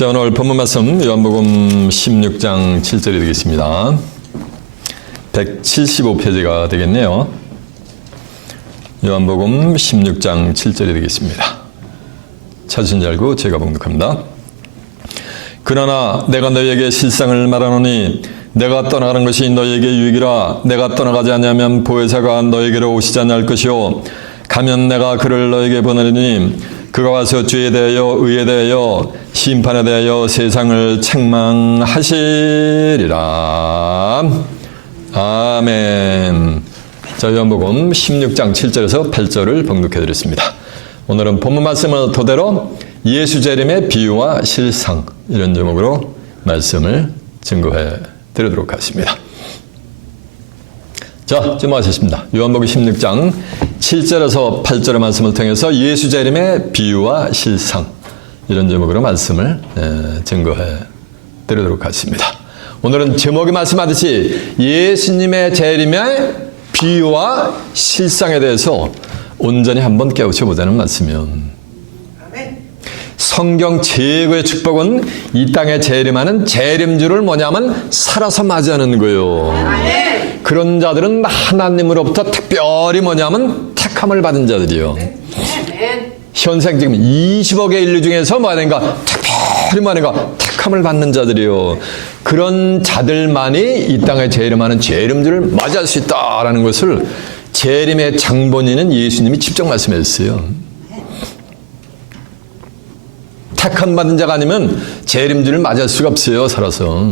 자, 오늘 본문 말씀 요한복음 16장 7절이 되겠습니다. 175페이지가 되겠네요. 요한복음 16장 7절이 되겠습니다. 찾으신 줄 알고 제가 봉독합니다. 그러나 내가 너희에게 실상을 말하노니 내가 떠나가는 것이 너희에게 유익이라. 내가 떠나가지 않으면 보혜사가 너희에게로 오시지 않을 것이요 가면 내가 그를 너희에게 보내리니 그가 와서 죄에 대하여 의에 대하여 심판에 대하여 세상을 책망하시리라. 아멘. 자, 요한복음 16장 7절에서 8절을 봉독해드렸습니다. 오늘은 본문 말씀을 토대로 예수 재림의 비유와 실상, 이런 제목으로 말씀을 증거해 드리도록 하겠습니다. 자, 제목하셨습니다. 요한복음 16장 7절에서 8절의 말씀을 통해서 예수 재림의 비유와 실상, 이런 제목으로 말씀을 증거해 드리도록 하겠습니다. 오늘은 제목이 말씀하듯이 예수님의 재림의 비유와 실상에 대해서 온전히 한번 깨우쳐 보자는 말씀이요. 성경 최고의 축복은 이 땅에 재림하는 재림주를 뭐냐면 살아서 맞이하는 거예요. 그런 자들은 하나님으로부터 특별히 뭐냐면 택함을 받은 자들이요. 현생 지금 20억의 인류 중에서 뭐 하는가? 특별히 뭐 하는가? 택함을 받는 자들이요. 그런 자들만이 이 땅에 재림하는 재림주를 맞이할 수 있다라는 것을 재림의 장본인은 예수님이 직접 말씀했어요. 택함 받은 자가 아니면 재림주를 맞이할 수가 없어요, 살아서.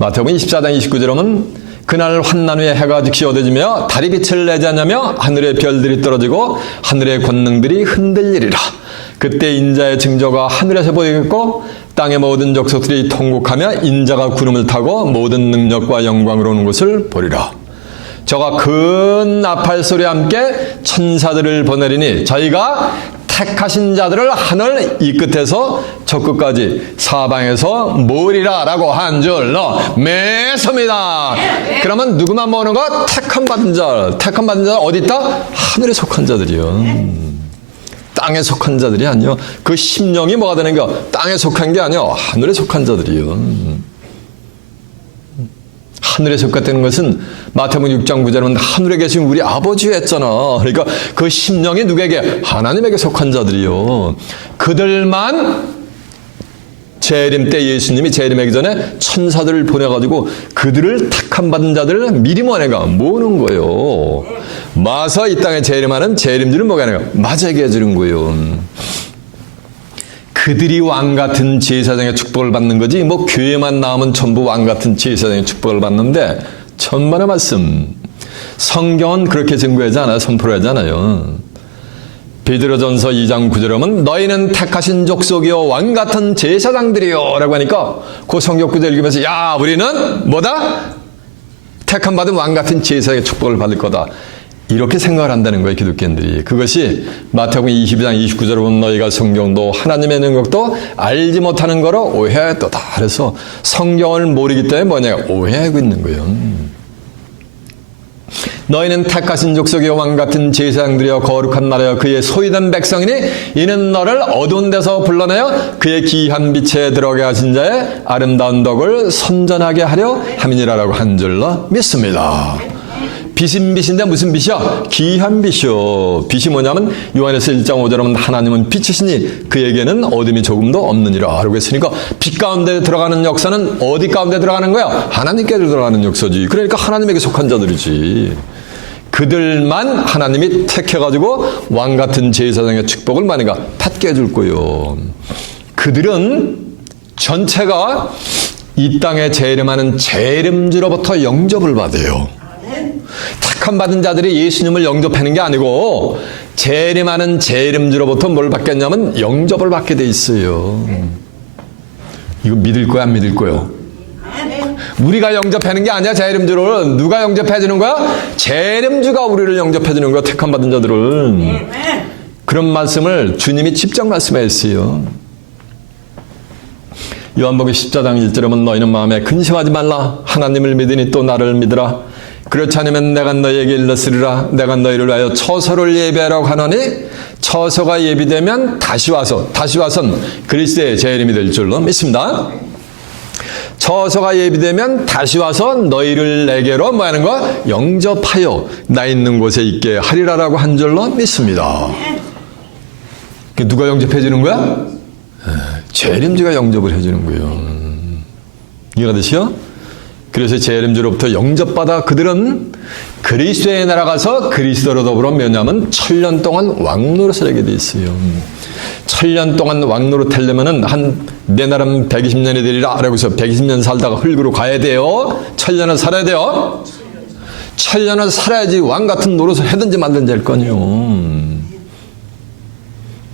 마태복음 24장 29절에 보면 그날 환난 후에 해가 즉시 어두워지며 달이 빛을 내지 않으며 하늘의 별들이 떨어지고 하늘의 권능들이 흔들리리라. 그때 인자의 증조가 하늘에서 보이겠고 땅의 모든 족속들이 통곡하며 인자가 구름을 타고 모든 능력과 영광으로 오는 것을 보리라. 저가 큰 나팔 소리와 함께 천사들을 보내리니 저희가 택하신 자들을 하늘 이 끝에서 저 끝까지 사방에서 모으리라 라고 한 줄로 매섭니다. 그러면 누구만 모으는 거? 택함 받은 자. 택함 받은 자 어디 있다? 하늘에 속한 자들이요. 땅에 속한 자들이 아니요. 그 심령이 뭐가 되는 거? 땅에 속한 게 아니요. 하늘에 속한 자들이요. 하늘에 속했다는 것은 마태복음 6장 9절은 하늘에 계신 우리 아버지 했잖아. 그러니까 그 심령이 누구에게? 하나님에게 속한 자들이요. 그들만 재림 때 예수님이 재림하기 전에 천사들을 보내가지고 그들을 택함 받은 자들을 미리 뭐하는가? 모으는 거예요. 마서 이 땅에 재림하는 재림들을 뭐가 하는가? 맞이하게 해주는 거예요. 그들이 왕같은 제사장의 축복을 받는 거지 뭐 교회만 나오면 전부 왕같은 제사장의 축복을 받는데 천만의 말씀. 성경은 그렇게 증거하지 않아요. 선포하지 않아요. 베드로전서 2장 9절에 보면 너희는 택하신 족속이요 왕같은 제사장들이요 라고 하니까 그 성경 구절 읽으면서 야 우리는 뭐다? 택함 받은 왕같은 제사장의 축복을 받을 거다. 이렇게 생각을 한다는 거예요, 기독교인들이. 그것이 마태복음 22장 29절에 보면 너희가 성경도 하나님의 능력도 알지 못하는 거로 오해했도다. 그래서 성경을 모르기 때문에 뭐냐? 오해하고 있는 거예요. 너희는 택하신 족속의 왕같은 제사장들이여 거룩한 나라여 그의 소유된 백성이니 이는 너를 어두운 데서 불러내어 그의 귀한 빛에 들어가게 하신 자의 아름다운 덕을 선전하게 하려 함이니라라고 한 줄로 믿습니다. 빛은 빛인데 무슨 빛이야? 귀한 빛이요. 빛이 뭐냐면 요한에서 1장 5절에 보면 하나님은 빛이시니 그에게는 어둠이 조금도 없느니라 라고 했으니까 빛 가운데 들어가는 역사는 어디 가운데 들어가는 거야? 하나님께 들어가는 역사지. 그러니까 하나님에게 속한 자들이지. 그들만 하나님이 택해가지고 왕같은 제사장의 축복을 많이가 받게 해줄 거예요. 그들은 전체가 이 땅에 재림하는 재림주로부터 영접을 받아요. 택함 받은 자들이 예수님을 영접하는 게 아니고 재림하는 재림주로부터 뭘 받겠냐면 영접을 받게 돼 있어요. 이거 믿을 거야 안 믿을 거요? 우리가 영접하는 게 아니야. 재림주를 누가 영접해 주는 거야? 재림주가 우리를 영접해 주는 거야. 택함 받은 자들을. 그런 말씀을 주님이 직접 말씀했어요. 요한복음 14장 1절에 보면 너희는 마음에 근심하지 말라. 하나님을 믿으니 또 나를 믿으라. 그렇지 않으면 내가 너희에게 일렀으리라. 내가 너희를 위하여 처소를 예비하라고 하노니 처소가 예비되면 다시 와선 그리스도의 재림이 될 줄로 믿습니다. 처소가 예비되면 다시 와서 너희를 내게로 뭐 하는 거? 영접하여 나 있는 곳에 있게 하리라라고 한 줄로 믿습니다. 누가 영접해 주는 거야? 재림주가 영접을 해 주는 거예요. 이해가 되시죠? 그래서 재림주로부터 영접받아 그들은 그리스도에 날아가서 그리스도로 더불어 뭐냐면 1000년 동안 왕노로 살게 돼 있어요. 1000년 동안 왕노로 타려면은 내 나름 120년이 되리라 라고 해서 120년 살다가 흙으로 가야 돼요. 1000년을 살아야 돼요. 1000년을 살아야지 왕 같은 노릇을 해든지 말든지 할 거니요.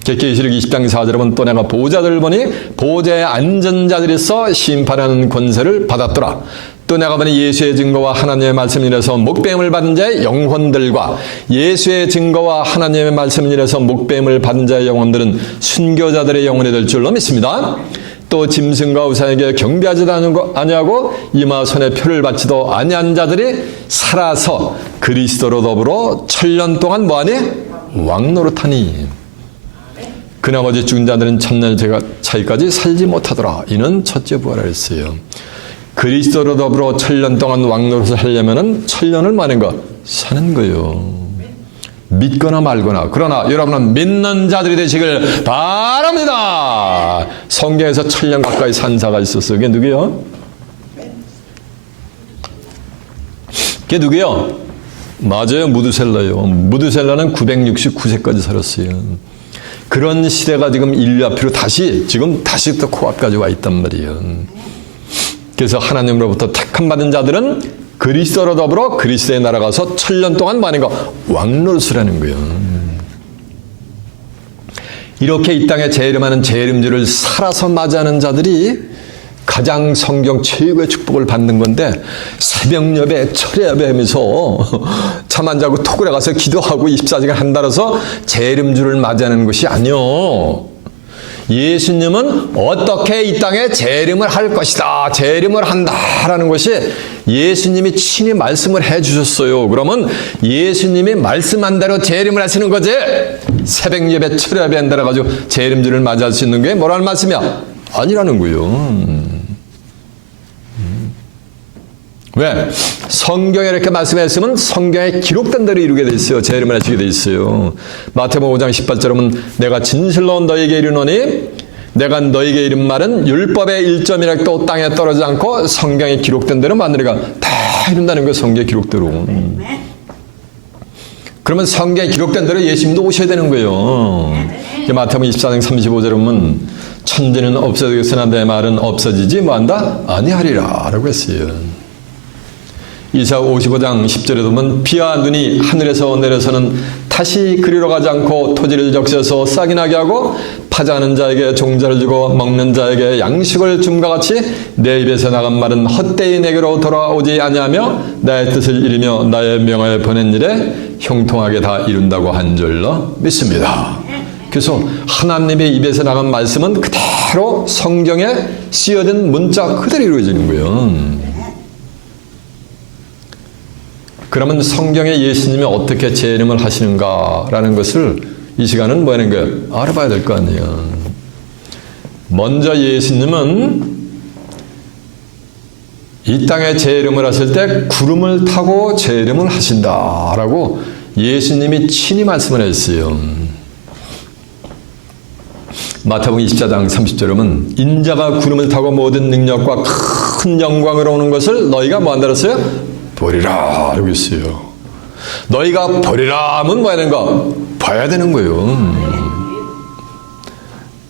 계시록 20장 4절에 보면 또 내가 보호자들을 보니 보호자에 앉은 자들에서 심판하는 권세를 받았더라. 또 내가 보니 예수의 증거와 하나님의 말씀을 인해서 목배임을 받은 자의 영혼들과 예수의 증거와 하나님의 말씀을 인해서 목배임을 받은 자의 영혼들은 순교자들의 영혼이 될 줄로 믿습니다. 또 짐승과 우상에게 경배하지도 아니하고 이마 손에 표를 받지도 아니한 자들이 살아서 그리스도로 더불어 1000년 동안 뭐하니? 왕노릇하니. 그 나머지 죽은 자들은 천년 차이까지 살지 못하더라. 이는 첫째 부활을 했어요. 그리스도로 더불어 1000년 동안 왕노릇을 하려면은 1000년을 많은 거 사는 거예요. 믿거나 말거나. 그러나 여러분은 믿는 자들이 되시길 바랍니다. 성경에서 1000년 가까이 산 자가 있었어요. 그게 누구요? 그게 누구요? 맞아요. 무드셀라요. 무드셀라는 969세까지 살았어요. 그런 시대가 지금 인류 앞으로 다시 또 코앞까지 와 있단 말이에요. 그래서 하나님으로부터 택함 받은 자들은 그리스도로 더불어 그리스도에 날아가서 1000년 동안 많은 거 왕노릇을 하는 거예요. 이렇게 이 땅에 재림하는 재림주를 살아서 맞이하는 자들이 가장 성경 최고의 축복을 받는 건데 새벽 예배, 철야 예배 하면서 잠 안 자고 토굴에 가서 기도하고 24시간 한달아서 재림주를 맞이하는 것이 아니요. 예수님은 어떻게 이 땅에 재림을 할 것이다. 재림을 한다라는 것이 예수님이 친히 말씀을 해 주셨어요. 그러면 예수님이 말씀한 대로 재림을 하시는 거지. 새벽 예배, 철야 예배 한달아 가지고 재림주를 맞이할 수 있는 게 뭐라는 말씀이야? 아니라는 거예요. 왜? 성경에 이렇게 말씀했으면 성경에 기록된 대로 이루게 돼 있어요. 재림을 하시게 돼 있어요. 마태복음 5장 18절에 보면 내가 진실로 너에게 이르노니 내가 너에게 이른 말은 율법의 1점이라도 땅에 떨어지지 않고 성경에 기록된 대로 만들어가 다 이룬다는 거예요. 성경에 기록대로. 그러면 성경에 기록된 대로 예수님도 오셔야 되는 거예요. 마태복음 24장 35절에 보면 천지는 없어지겠으나 내 말은 없어지지 뭐한다? 아니하리라 라고 했어요. 이사 55장 10절에 보면 비와 눈이 하늘에서 내려서는 다시 그리로 가지 않고 토지를 적셔서 싹이 나게 하고 파자하는 자에게 종자를 주고 먹는 자에게 양식을 줌과 같이 내 입에서 나간 말은 헛되이 내게로 돌아오지 아니하며 나의 뜻을 이루며 나의 명하여 보낸 일에 형통하게 다 이룬다고 한 줄로 믿습니다. 그래서 하나님의 입에서 나간 말씀은 그대로 성경에 쓰여진 문자 그대로 이루어지는 거예요. 그러면 성경에 예수님이 어떻게 재림을 하시는가라는 것을 이 시간은 뭐 하는 거예요? 알아봐야 될 거 아니에요. 먼저 예수님은 이 땅에 재림을 하실 때 구름을 타고 재림을 하신다라고 예수님이 친히 말씀을 했어요. 마태복음 24장 30절에 보면 인자가 구름을 타고 모든 능력과 큰 영광으로 오는 것을 너희가 뭐 한다 그랬어요? 보리라 라고 했어요. 너희가 보리라 하면 뭐 하는 거? 봐야 되는 거예요.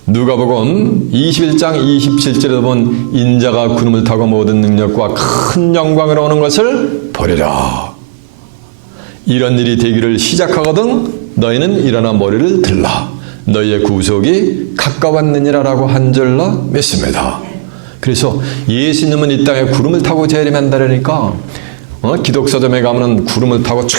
누가복음 21장 27절에 보면 인자가 구름을 타고 모든 능력과 큰 영광으로 오는 것을 보리라. 이런 일이 되기를 시작하거든 너희는 일어나 머리를 들라. 너희의 구속이 가까웠느니라 라고 한 줄로 믿습니다. 그래서 예수님은 이 땅에 구름을 타고 재림한다니까 기독서점에 가면은 구름을 타고 쭉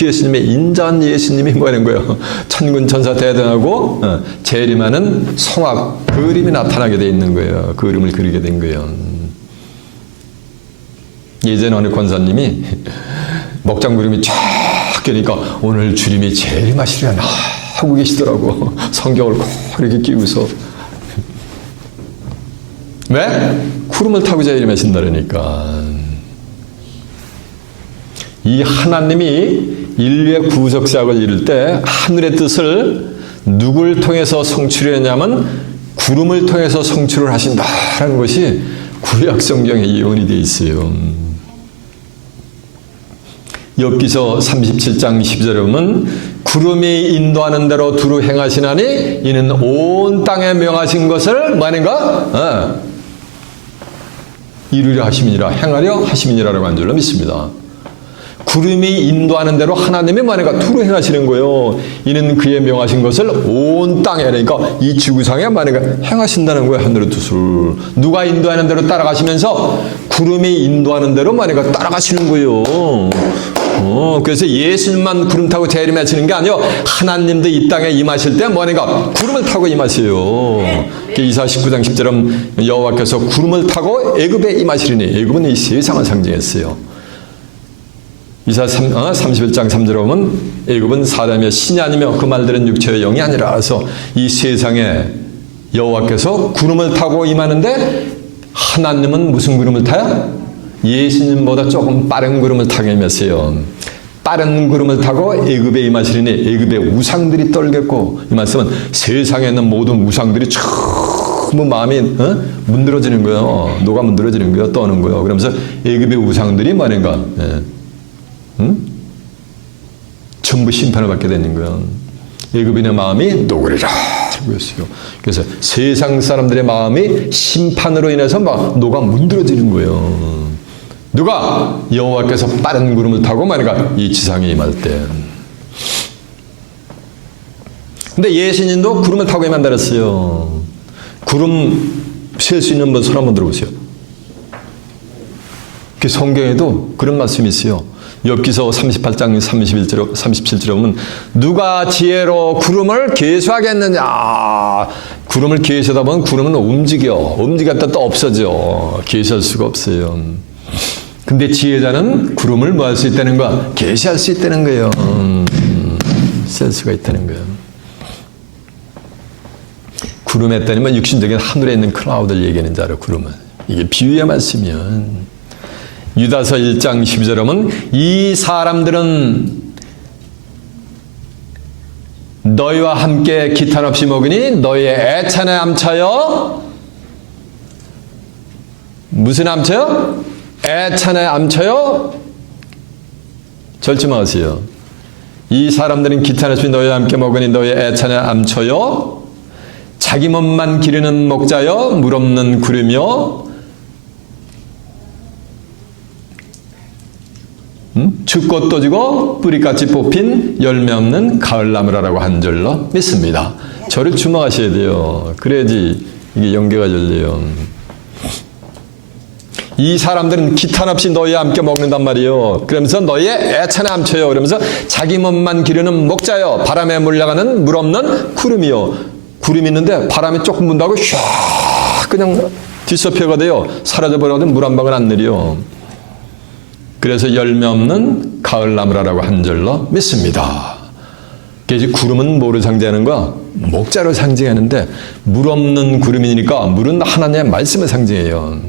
예수님의 인자한 예수님이 뭐 하는 거예요? 천군 천사 대등하고 재림하는 성악 그림이 나타나게 돼 있는 거예요. 그 그림을 그리게 된 거예요. 예전에 어느 권사님이 목장 그림이 쫙 껴니까 오늘 주님이 재림하시려나 하고 계시더라고. 성경을 꼭 이렇게 끼고서. 왜? 구름을 타고자 일하신다니까. 이 하나님이 인류의 구속사역을 이룰 때 하늘의 뜻을 누굴 통해서 성취했냐면 구름을 통해서 성취를 하신다라는 것이 구약 성경에 예언이 되어 있어요. 욥기서 37장 12절에 보면 구름이 인도하는 대로 두루 행하시나니 이는 온 땅에 명하신 것을 뭐 하는가? 이루려 하심이니라, 행하려 하심이니라라고 한 줄로 믿습니다. 구름이 인도하는 대로 하나님이 뭐 하는가? 두루 행하시는 거예요. 이는 그의 명하신 것을 온 땅에, 그러니까 이 지구상에 뭐 하는가? 행하신다는 거예요. 하늘의 뜻을. 누가 인도하는 대로 따라가시면서 구름이 인도하는 대로 뭐 하는가? 따라가시는 거예요. 그래서 예수님만 구름 타고 재림하시는 게 아니요, 하나님도 이 땅에 임하실 때 뭐하는가? 구름을 타고 임하세요. 이사 19장 10절은 여호와께서 구름을 타고 애굽에 임하시리니, 애굽은 이 세상을 상징했어요. 이사 31장 3절에 보면 애굽은 사람의 신이 아니며 그 말들은 육체의 영이 아니라, 그래서 이 세상에 여호와께서 구름을 타고 임하는데 하나님은 무슨 구름을 타요? 예수님보다 조금 빠른 구름을 타고 임했어요. 빠른 구름을 타고 애굽에 임하시리니 애굽의 우상들이 떨겠고, 이 말씀은 세상에 있는 모든 우상들이 전부 마음이 문드러지는 거예요. 녹아 문드러지는 거예요. 떠는 거예요. 그러면서 애굽의 우상들이 뭐는가? 전부 심판을 받게 되는 거예요. 애굽인의 마음이 녹으리라 하고 했어요. 그래서 세상 사람들의 마음이 심판으로 인해서 막 녹아 문드러지는 거예요. 누가? 여호와께서 빠른 구름을 타고 말이가 이 지상에 임할 때. 근데 예수님도 구름을 타고 임한다랬어요. 구름 셀 수 있는 분 손 한번 들어보세요. 그 성경에도 그런 말씀이 있어요. 욥기서 38장 37절에 보면 누가 지혜로 구름을 계수하겠느냐. 구름을 계수하다 보면 구름은 움직였다 또 없어져. 계수할 수가 없어요. 근데 지혜자는 구름을 뭐 할 수 있다는 거야? 계시할 수 있다는 거예요. 셀 수가 있다는 거예요. 구름에 따르면 육신적인 하늘에 있는 클라우드를 얘기하는 자로 구름은. 이게 비유의 말씀이야. 유다서 1장 12절에 보면 이 사람들은 너희와 함께 기탄 없이 먹으니 너희의 애찬에 암차여. 무슨 암차요? 애찬에 암쳐요? 절지 마세요. 이 사람들은 기탄 없이 너희와 함께 먹으니 너희의 애찬에 암쳐요. 자기 몸만 기르는 목자여, 물 없는 구름이요. 춥고 떠지고 뿌리같이 뽑힌 열매 없는 가을나무라라고 한 줄로 믿습니다. 저를 주목하셔야 돼요. 그래야지 이게 연계가 열려요. 이 사람들은 기탄 없이 너희와 함께 먹는단 말이에요. 그러면서 너희의 애찬에 암쳐요. 그러면서 자기 몸만 기르는 목자요. 바람에 물려가는 물 없는 구름이요. 구름이 있는데 바람이 조금 분다고 슉 그냥 디서피어가 돼요. 사라져버리거든 물 한 방울 안 내려. 그래서 열매 없는 가을나무라라고 한 절로 믿습니다. 그래서 구름은 뭐를 상징하는 거야? 목자를 상징하는데 물 없는 구름이니까 물은 하나님의 말씀을 상징해요.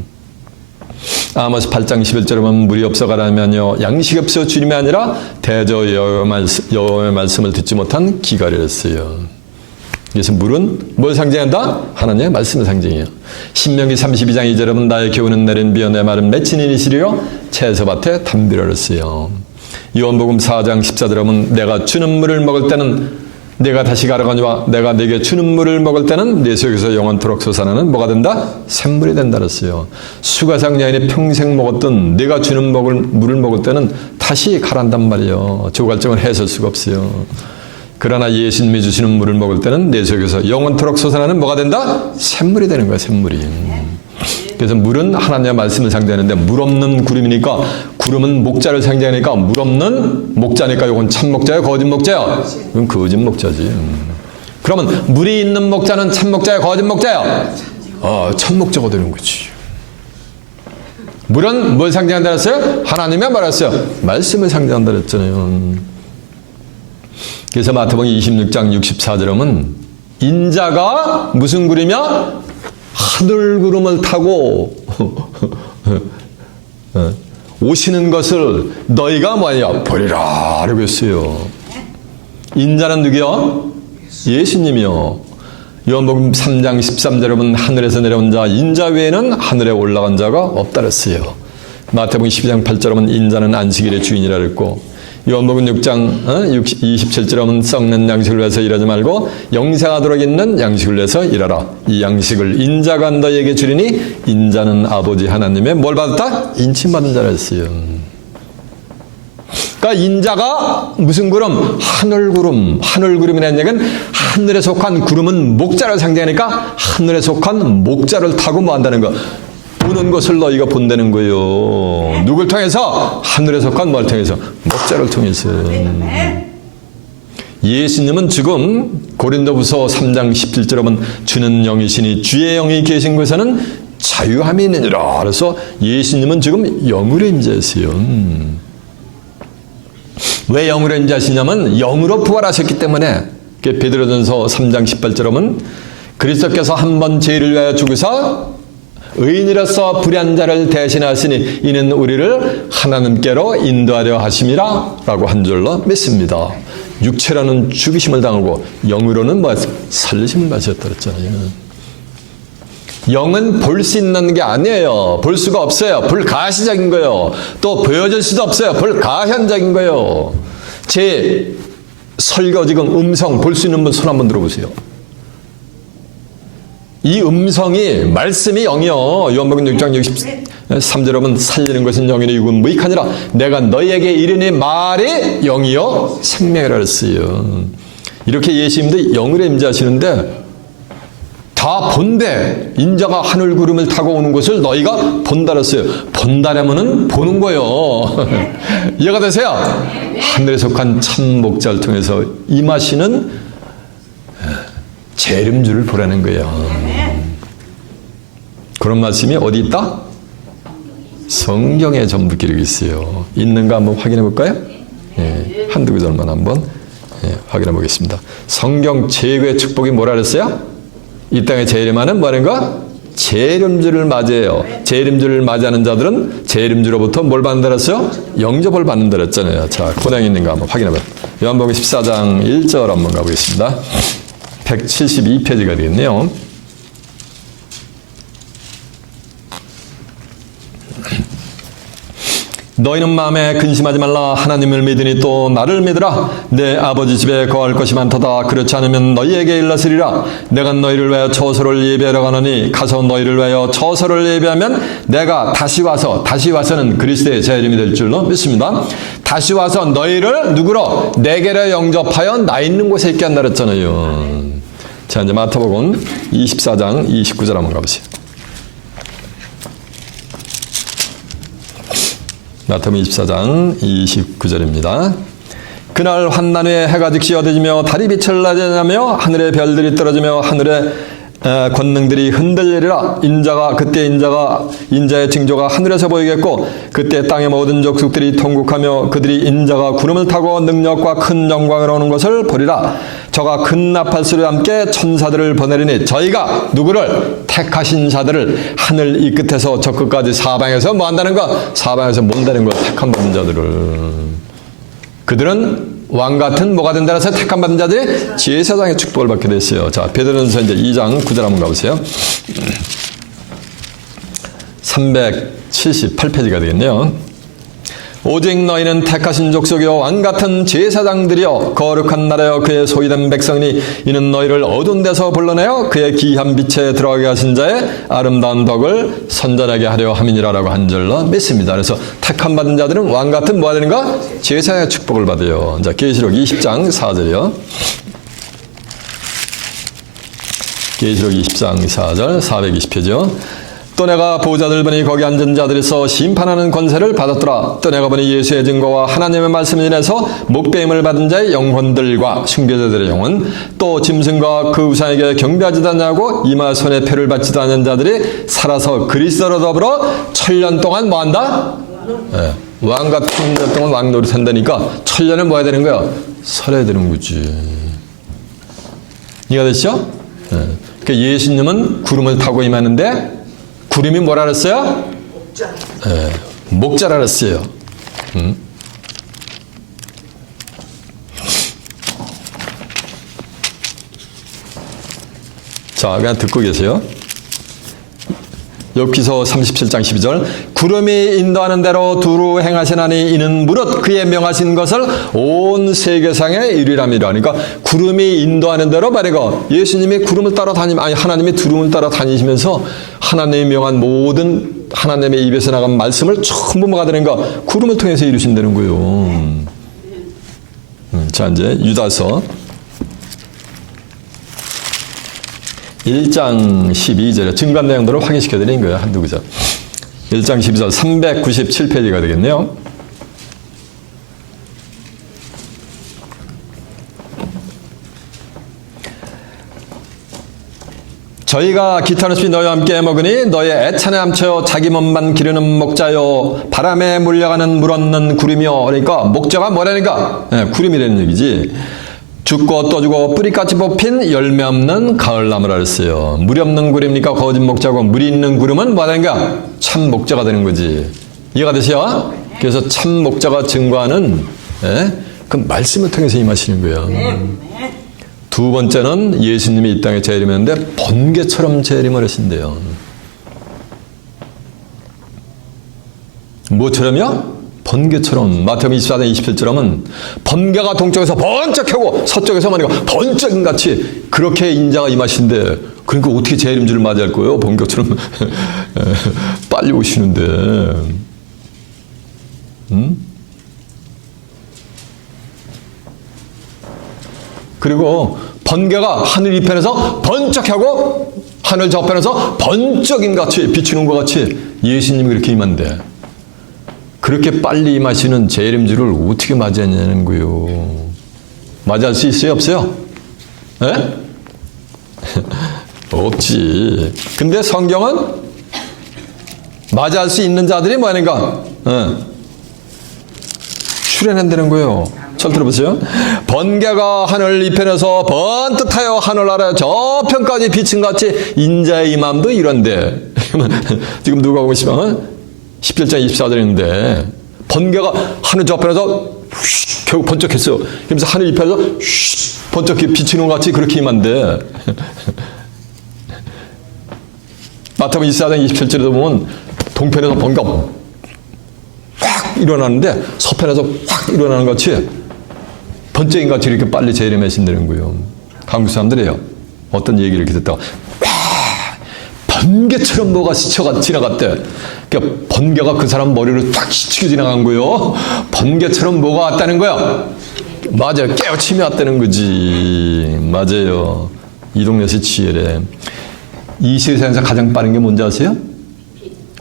아모스 8장 11절에 보면 물이 없어가라면요 양식이 없어 주님이 아니라 대저 여호와의 말씀을 듣지 못한 기갈이었어요. 그래서 물은 뭘 상징한다? 하나님의 말씀을 상징해요. 신명기 32장 2절에 보면 나의 겨우는 내린 비어 내 말은 맺힌 이니시리요 채소밭에 담비를 써요. 요한복음 4장 14절에 보면 내가 주는 물을 먹을 때는 내가 다시 가라가니와 내가 네게 주는 물을 먹을 때는 내 속에서 영원토록 솟아나는 뭐가 된다? 샘물이 된다 그랬어요. 수가상 여인이 평생 먹었던 내가 주는 물을 먹을 때는 다시 가란단 말이에요. 조갈증을 해설 수가 없어요. 그러나 예수님이 주시는 물을 먹을 때는 내 속에서 영원토록 솟아나는 뭐가 된다? 샘물이 되는 거야, 샘물이. 그래서 물은 하나님의 말씀을 상징하는데 물 없는 구름이니까 구름은 목자를 상징하니까 물 없는 목자니까 이건 참 목자예요? 거짓 목자예요? 이건 거짓 목자지. 그러면 물이 있는 목자는 참 목자예요? 거짓 목자예요? 참 목자가 되는 거지. 물은 뭘 상징한다 그랬어요? 하나님의 말했어요. 말씀을 상징한다 그랬잖아요. 그래서 마태복음 26장 64절에 보면 인자가 무슨 구름이야? 하늘 구름을 타고 오시는 것을 너희가 뭐냐? 보리라 라고 했어요. 인자는 누구요? 예수님이요. 요한복음 3장 13절에 보면 하늘에서 내려온 자 인자 외에는 하늘에 올라간 자가 없다 그랬어요. 마태복음 12장 8절에 보면 인자는 안식일의 주인이라 그랬고 요한복음 6장 27절에 보면 썩는 양식을 위해서 일하지 말고 영생하도록 있는 양식을 위해서 일하라. 이 양식을 인자가 너에게 주리니 인자는 아버지 하나님의 뭘 받았다? 인침받은 자라 했어요. 그러니까 인자가 무슨 구름? 하늘구름이라는 얘기는 하늘에 속한 구름은 목자를 상징하니까 하늘에 속한 목자를 타고 뭐 한다는 거. 보는 것을 너희가 본다는 거예요. 누굴 통해서? 하늘에 속한 뭘 통해서? 목자를 통해서. 예수님은 지금 고린도후서 3장 17절에 보면 주는 영이시니 주의 영이 계신 곳에는 자유함이 있느니라. 그래서 예수님은 지금 영으로 임재하세요. 왜 영으로 임재하시냐면 영으로 부활하셨기 때문에. 베드로전서 3장 18절에 보면 그리스도께서 한 번 죄를 위하여 죽으사 의인으로서 불의한 자를 대신하시니 이는 우리를 하나님께로 인도하려 하심이라 라고 한 줄로 믿습니다. 육체로는 죽이심을 당하고 영으로는 뭐 살리심을 받으셨다 그랬잖아요. 영은 볼 수 있는 게 아니에요. 볼 수가 없어요. 불가시적인 거예요. 또 보여줄 수도 없어요. 불가현적인 거예요. 제 설교 지금 음성 볼 수 있는 분 손 한번 들어보세요. 이 음성이 말씀이 영이요. 요한복음 6장 63절에 보면 살리는 것은 영이니 육은 무익하니라. 내가 너희에게 이르니 말이 영이요 생명이라 했어요. 이렇게 예수님도 영으로 임재하시는데 다 본대. 인자가 하늘 구름을 타고 오는 것을 너희가 본다 했어요. 본다라면은 보는 거예요. 이해가 되세요? 하늘에 속한 참 목자를 통해서 임하시는 재림주를 보라는 거예요. 그런 말씀이 어디 있다? 성경에 전부 기록이 있어요. 있는가 한번 확인해 볼까요? 예, 한두 구절만 한번 확인해 보겠습니다. 성경 최고의 축복이 뭐라 그랬어요? 이 땅에 재림하는 뭐라는가? 재림주를 맞이해요. 재림주를 맞이하는 자들은 재림주로부터 뭘 받는다 그랬어요? 영접을 받는다 그랬잖아요. 자, 고난이 있는가 한번 확인해 봐요. 요한복음 14장 1절 한번 가보겠습니다. 172페이지가 되겠네요. 너희는 마음에 근심하지 말라. 하나님을 믿으니 또 나를 믿으라. 내 아버지 집에 거할 것이 많도다. 그렇지 않으면 너희에게 일러스리라. 내가 너희를 위하여 처소를 예비하러 가노니 가서 너희를 위하여 처소를 예비하면 내가 다시 와서는 그리스도의 재림이 될 줄로 믿습니다. 다시 와서 너희를 누구로? 내게로 영접하여 나 있는 곳에 있게 한다 그랬잖아요. 자, 이제 마태복음 24장 29절 한번 가보세요. 마태복음 24장 29절입니다. 그날 환난 후에 해가 즉시 어두워지며 달이 빛을 나타내며 하늘의 별들이 떨어지며 하늘의 권능들이 흔들리리라. 그때 인자의 징조가 하늘에서 보이겠고 그때 땅의 모든 족속들이 통곡하며 그들이 인자가 구름을 타고 능력과 큰 영광으로 오는 것을 보리라. 저가 큰 나팔소리와 함께 천사들을 보내리니 저희가 누구를? 택하신 자들을 하늘 이 끝에서 저 끝까지 사방에서 뭐 한다는 거? 사방에서 모은다는 거. 택한 받은 자들을. 그들은 왕같은 뭐가 된다 해서 택한 받은 자들이 제사장의 축복을 받게 됐어요. 자, 베드로전서 이제 2장 9절 한번 가보세요. 378페이지가 되겠네요. 오직 너희는 택하신 족속이요 왕같은 제사장들이요 거룩한 나라여 그의 소유된 백성이니 이는 너희를 어두운 데서 불러내어 그의 귀한 빛에 들어가게 하신 자의 아름다운 덕을 선전하게 하려 함이니라라고 한 줄로 믿습니다. 그래서 택함 받은 자들은 왕같은 뭐가 되는가? 제사의 축복을 받아요. 자, 계시록 20장 4절이요. 계시록 20장 4절 420페이지요. 또 내가 보좌들 보니 거기 앉은 자들에서 심판하는 권세를 받았더라. 또 내가 보니 예수의 증거와 하나님의 말씀을 인해서 목배임을 받은 자의 영혼들과 순교자들의 영혼 또 짐승과 그 우상에게 경배하지도 않냐고 이마 손에 표를 받지도 않는 자들이 살아서 그리스도로 더불어 1000년 동안 뭐한다? 왕 같은 년 동안 왕 노릇 한다니까 천년을 뭐 해야 되는 거야? 살아야 되는 거지. 이해가 되시죠? 네. 그러니까 예수님은 구름을 타고 임하는데 구름이 뭐라 그랬어요? 네. 목자라 그랬어요. 자, 그냥 듣고 계세요. 욥기서 37장 12절 구름이 인도하는 대로 두루 행하시나니 이는 무릇 그의 명하신 것을 온 세계상에 이루리랍니다. 그러니까 구름이 인도하는 대로 말이고 예수님이 구름을 따라 하나님이 두름을 따라 다니시면서 하나님이 명한 모든 하나님의 입에서 나간 말씀을 전부 뭐가 되는가? 구름을 통해서 이루신다는 거예요. 자, 이제 유다서 1장 12절에 증거한 내용들을 확인시켜 드리는 거예요. 한두 구절. 1장 12절 397페이지가 되겠네요. 저희가 기타는 숲이 너희와 함께 먹으니 너의 애찬에 함쳐 자기 몸만 기르는 목자요 바람에 물려가는 물 없는 구름이요. 그러니까 목자가 뭐라니까? 네, 구름이라는 얘기지. 죽고 또 죽고 뿌리까지 뽑힌 열매 없는 가을나무라 했어요. 물이 없는 구름이니까 거짓 목자고 물이 있는 구름은 뭐라는가? 참 목자가 되는 거지. 이해가 되세요? 그래서 참 목자가 증거하는 그 말씀을 통해서 임하시는 거예요. 두 번째는 예수님이 이 땅에 재림했는데 번개처럼 재림을 하신대요. 뭐처럼요? 번개처럼. 마태복음 24장 27절 하면 번개가 동쪽에서 번쩍 켜고 서쪽에서 말이고 번쩍같이 그렇게 인자가 임하신데 그러니까 어떻게 재림주를 맞이할 거예요? 번개처럼 빨리 오시는데. 그리고 번개가 하늘 이편에서 번쩍하고 하늘 저편에서 번쩍인같이 비추는 것 같이 예수님이 그렇게 임한대. 그렇게 빨리 임하시는 재림주를 어떻게 맞이하냐는 거예요. 맞이할 수 있어요? 없어요? 에? 없지. 근데 성경은 맞이할 수 있는 자들이 뭐하는가? 출현한다는 거예요. 잘 들어보세요. 번개가 하늘 이편에서 번뜩하여 하늘 아래 저편까지 비친 같이 인자의 임함도 이런데 지금 누가 보고 싶으면 17장 24절인데 번개가 하늘 저편에서 결국 번쩍했어요. 그러면서 하늘 이편에서 번쩍 비치는 것 같이 그렇게 임한데 마태복음 24장 27절에도 보면 동편에서 번개가 확 일어나는데 서편에서 확 일어나는 것 같이 번쩍인 같이 이렇게 빨리 재림하신다는 거예요. 한국 사람들이에요. 어떤 얘기를 이렇게 듣다가 번개처럼 뭐가 지나갔대. 그러니까 번개가 그 사람 머리를 탁 스치고 지나간 거예요. 번개처럼 뭐가 왔다는 거야? 맞아요. 깨우침이 왔다는 거지. 맞아요. 이동래시 지혜래. 이 세상에서 가장 빠른 게 뭔지 아세요?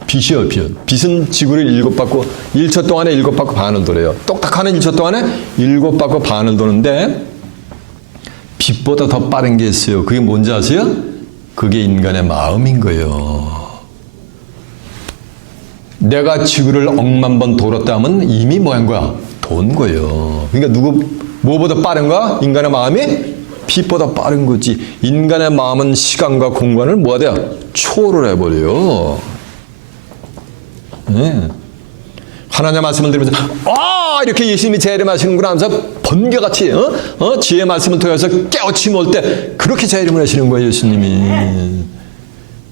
빛이요, 빛. 빛은 지구를 7바퀴, 1초 동안에 7바퀴 반을 도래요. 똑딱하는 1초 동안에 7바퀴 반을 도는데 빛보다 더 빠른 게 있어요. 그게 뭔지 아세요? 그게 인간의 마음인 거예요. 내가 지구를 억만 번 돌았다 하면 이미 뭐 한 거야? 돈 거예요. 그러니까 뭐보다 빠른 거야? 인간의 마음이 빛보다 빠른 거지. 인간의 마음은 시간과 공간을 뭐 하대요? 초월을 해버려요. 네. 하나님의 말씀을 들으면서 이렇게 예수님이 재림하시는구나 하면서 번개같이 지혜의 말씀을 통해서 깨우침이 올 때 그렇게 재림을 하시는 거예요. 예수님이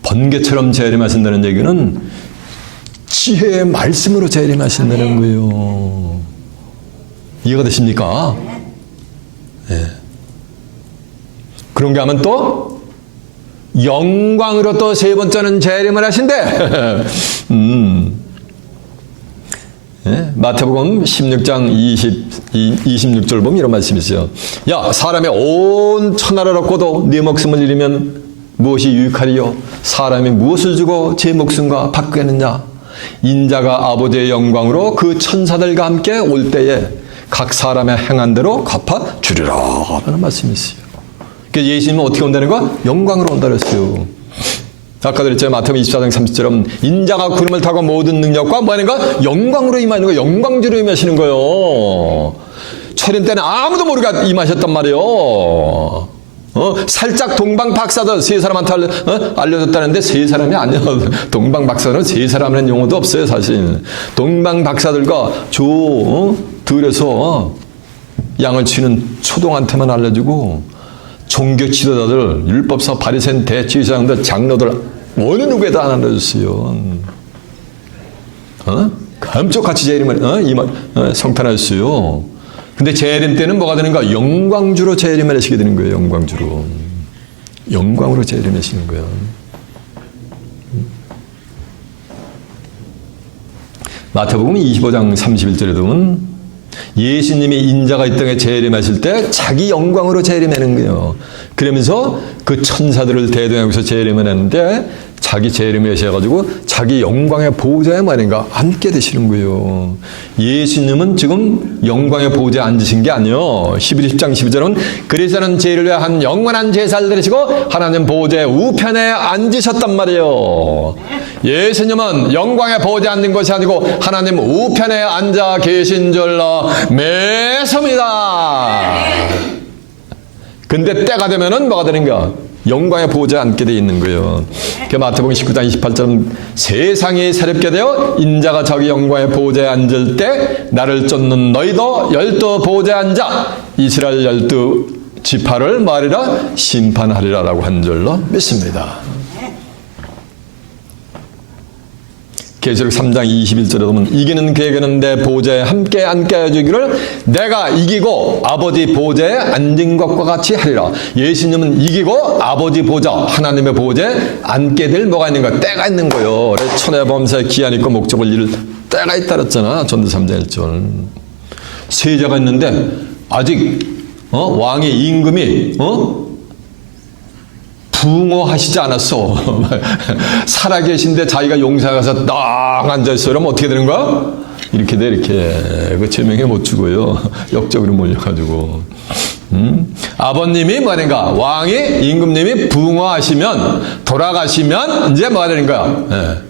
번개처럼 재림하신다는 얘기는 지혜의 말씀으로 재림하신다는 거예요. 이해가 되십니까? 네. 그런 게 하면 또 영광으로 또 세 번째는 재림을 하신대. 예? 마태복음 16장 26절 보면 이런 말씀이 있어요. 야, 사람의 온 천하를 얻고도 네 목숨을 잃으면 무엇이 유익하리요? 사람이 무엇을 주고 제 목숨과 바꾸겠느냐? 인자가 아버지의 영광으로 그 천사들과 함께 올 때에 각 사람의 행한 대로 갚아 주리라 하는 말씀이 있어요. 그러니까 예수님은 어떻게 온다는 거야? 영광으로 온다 그랬어요. 아까 그랬잖아요. 마태복음 24장 30절은 인자가 구름을 타고 모든 능력과 뭐 하는가? 영광으로 임하는 거예요. 영광주로 임하시는 거예요. 초림 때는 아무도 모르게 임하셨단 말이에요. 살짝 동방 박사도 세 사람한테 알려줬다는데 세 사람이 아니야. 동방 박사는 세 사람이라는 용어도 없어요, 사실. 동방 박사들과 들에서 양을 치는 초동한테만 알려주고 종교 지도자들, 율법사, 바리새인, 대제사장들, 장로들 어느 누구에도 안 알려줬어요. 감쪽같이 재림을 성탄하셨어요. 근데 재림 때는 뭐가 되는가? 영광주로 재림을 하시게 되는 거예요. 영광주로. 영광으로 재림하시는 거예요. 마태복음 25장 31절에 보면 예수님이 인자가 이 땅에 재림하실 때 자기 영광으로 재림하는 거예요. 그러면서 그 천사들을 대동하고서 재림을 하는데 자기 재림을 하셔가지고 자기 영광의 보좌에 말인가 앉게 되시는 거예요. 예수님은 지금 영광의 보좌에 앉으신 게 아니요. 히브리 10장 12절은 그리스도는 죄를 위해 한 영원한 제사를 드리시고 하나님 보좌의 우편에 앉으셨단 말이에요. 예수님은 영광의 보좌에 앉는 것이 아니고 하나님 우편에 앉아 계신 줄로 매섭니다. 근데 때가 되면은 뭐가 되는가? 영광의 보좌에 앉게 돼 있는 거예요. 그 마태복음 19장 28절 세상이 새롭게 되어 인자가 자기 영광의 보좌에 앉을 때 나를 쫓는 너희도 12 보좌에 앉아 이스라엘 12 지파를 말이라 심판하리라 라고 한 줄로 믿습니다. 계시록 3장 21절에 보면 이기는 그에게는 내 보좌에 함께 앉게 해주기를 내가 이기고 아버지 보좌에 앉은 것과 같이 하리라. 예수님은 이기고 아버지 보좌 하나님의 보좌에 앉게 될 뭐가 있는가? 때가 있는 거예요. 천하범사에 기한 있고 목적을 이룰 때가 있다 그랬잖아. 전도 3장 1절. 세자가 있는데 아직 왕의 임금이 붕어하시지 않았어. 살아계신데 자기가 용사에 가서 딱 앉아있어. 그러면 어떻게 되는 거야? 이렇게 돼, 이렇게. 그 제명에 못 주고요. 역적으로 몰려가지고. 아버님이 뭐하는가? 왕이, 임금님이 붕어하시면, 돌아가시면, 이제 뭐가 되는 거야?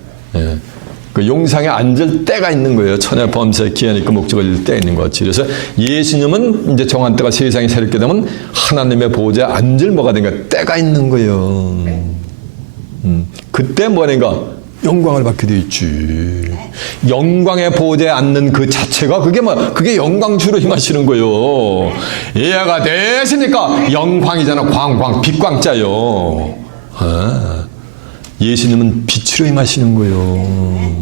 그 용상에 앉을 때가 있는 거예요. 천하 범사에 기한 있고 목적을 이룰 때가 있는 거지. 그래서 예수님은 이제 정한 때가 세상이 새롭게 되면 하나님의 보좌에 앉을 뭐가 된가? 때가 있는 거예요. 그때 뭐하는가? 영광을 받게 돼 있지. 영광의 보좌에 앉는 그 자체가 그게 영광주로 임하시는 거예요. 예가 되시니까 영광이잖아. 광광, 빛광자요. 예수님은 빛으로 임하시는 거예요.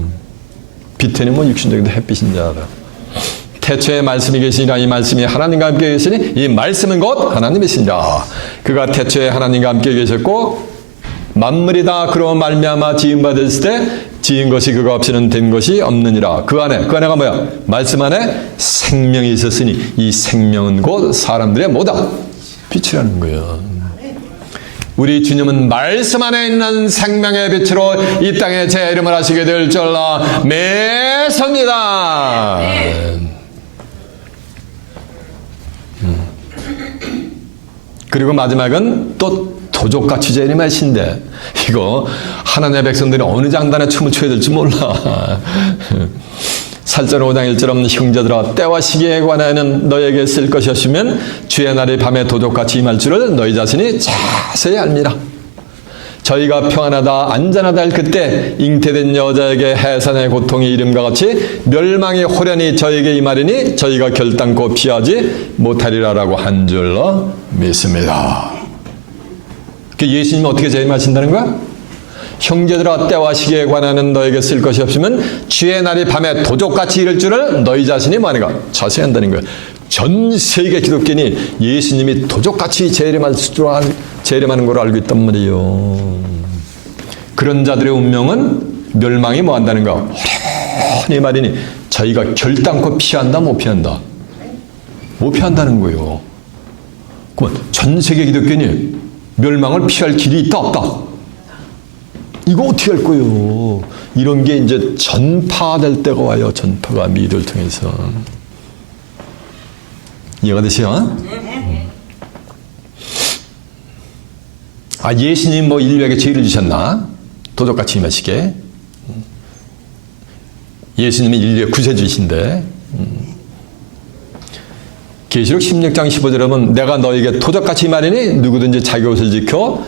빛에는 뭐 육신적인 햇빛인 줄 알아. 태초에 말씀이 계시니라 이 말씀이 하나님과 함께 계시니 이 말씀은 곧 하나님이시니라. 그가 태초에 하나님과 함께 계셨고 만물이 다 그로 말미암아 지은 바 됐을 때 지은 것이 그가 없이는 된 것이 없느니라. 그 안에가 뭐야? 말씀 안에 생명이 있었으니 이 생명은 곧 사람들의 뭐다? 빛이라는 거예요. 우리 주님은 말씀 안에 있는 생명의 빛으로 이 땅에 재림을 하시게 될 줄로 믿습니다. 그리고 마지막은 또 도적같이 재림하신데 이거 하나님의 백성들이 어느 장단에 춤을 춰야 될지 몰라. 살전 5장 1절은 형제들아 때와 시기에 관하여는 너에게 쓸 것이 없으면 주의 날이 밤에 도적같이 임할 줄을 너희 자신이 자세히 알미라. 저희가 평안하다 안전하다 할 그때 잉태된 여자에게 해산의 고통이 이름과 같이 멸망이 호련히 저에게 임하리니 저희가 결단코 피하지 못하리라라고 한 줄로 믿습니다. 예수님이 어떻게 재림하신다는 거야? 형제들아 때와 시기에 관하는 너에게 쓸 것이 없으면 주의 날이 밤에 도적같이 이를 줄을 너희 자신이 뭐하는가? 자세히 한다는 거예요. 전 세계 기독교인이 예수님이 도적같이 재림하는 걸 알고 있단 말이에요. 그런 자들의 운명은 멸망이 뭐 한다는가? 호련히 말이니 저희가 결단코 피한다 못 피한다? 못 피한다는 거예요. 그러면 전 세계 기독교인이 멸망을 피할 길이 있다 없다? 이거 어떻게 할 거예요? 이런 게 이제 전파될 때가 와요. 전파가 미디어를 통해서. 이해가 되세요? 예수님 뭐 인류에게 죄를 지셨나? 도적같이 임하시게. 예수님이 인류의 구세주이신데 계시록 16장 15절에 보면 내가 너에게 도적같이 말이니 누구든지 자기 옷을 지켜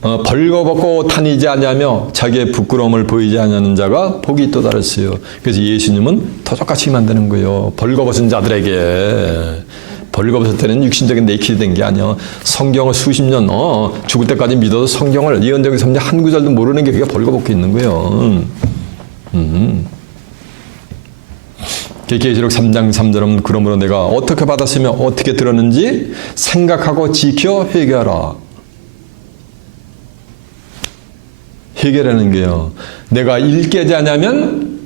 벌거벗고 다니지 아니하며 자기의 부끄러움을 보이지 않는 자가 복이 있도다 그랬어요. 그래서 예수님은 도적같이 만드는 거예요. 벌거벗은 자들에게. 벌거벗을 때는 육신적인 네이키드 된 게 아니야. 성경을 수십 년 죽을 때까지 믿어도 성경을 예언적인 성경 한 구절도 모르는 게 그게 벌거벗고 있는 거예요. 계시록 3장 3절은 그러므로 내가 어떻게 받았으며 어떻게 들었는지 생각하고 지켜 회개하라. 회개라는 게요. 내가 읽게 하냐면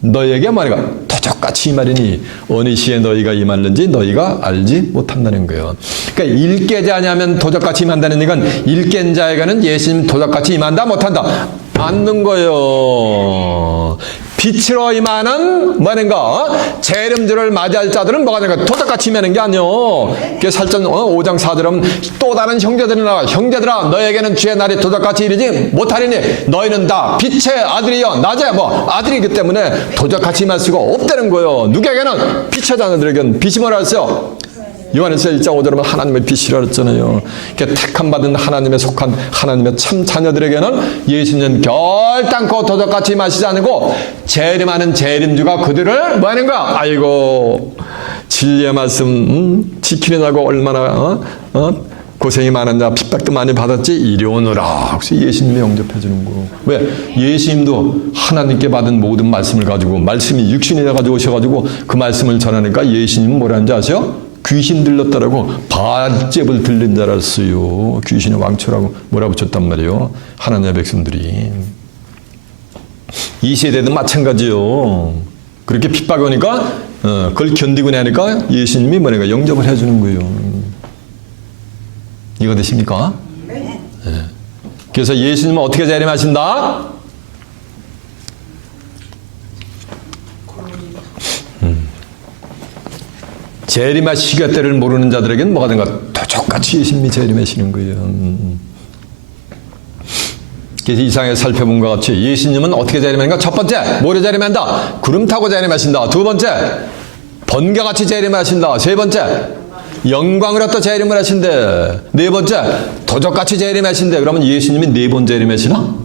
너에게 말이가 도적같이 임하리니 어느 시에 너희가 임하는지 너희가 알지 못한다는 거예요. 그러니까 읽게 하냐면 도적같이 임한다는 얘기는 읽게 자에게는 예수님 도적같이 임한다 못한다 않는 거예요. 빛으로 임하는 뭐는가 재림주를 맞이할 자들은 뭐가 되는가 도적같이 임하는 게 아니요. 그 살전 5장 4절은 또 다른 형제들이 나와 형제들아 너에게는 주의 날이 도적같이 이르지 못하리니 너희는 다 빛의 아들이여 낮에 아들이기 때문에 도적같이 임할 수가 없다는 거예요. 누구에게는 빛의 자녀들에게는 빛이 뭐라 했어요? 요한에서 1장 5절에 하나님의 빛이라 그랬잖아요. 택함 받은 하나님에 속한 하나님의 참 자녀들에게는 예수님은 결단코 도적같이 마시지 않고 재림하는 재림주가 그들을 뭐 하는 거야? 아이고 진리의 말씀 지키느냐고 얼마나 고생이 많았냐 핍박도 많이 받았지 이리 오너라. 혹시 예수님이 영접해 주는 거. 왜? 예수님도 하나님께 받은 모든 말씀을 가지고 말씀이 육신이 돼가지고 오셔가지고 그 말씀을 전하니까 예수님은 뭐라는지 아세요? 귀신 들렸다라고 바알잽을 들린 줄 알았어요. 귀신의 왕초라고 몰아붙였단 말이에요. 하나님의 백성들이. 이 세대도 마찬가지요. 그렇게 핍박이 오니까 그걸 견디고 나니까 예수님이 뭐냐가 영접을 해주는 거예요. 이거 되십니까? 네. 그래서 예수님은 어떻게 재림하신다? 재림할 시간대를 모르는 자들에게는 뭐가 된가? 도적같이 예수님이 재림하시는 거예요. 그래서 이상하게 살펴본 것 같이 예수님은 어떻게 재림하는가? 첫 번째, 뭐로 재림한다? 구름 타고 재림하신다. 두 번째, 번개같이 재림하신다. 세 번째, 영광으로 또 재림을 하신대. 네 번째, 도적같이 재림하신대. 그러면 예수님이 네 번 재림하시나?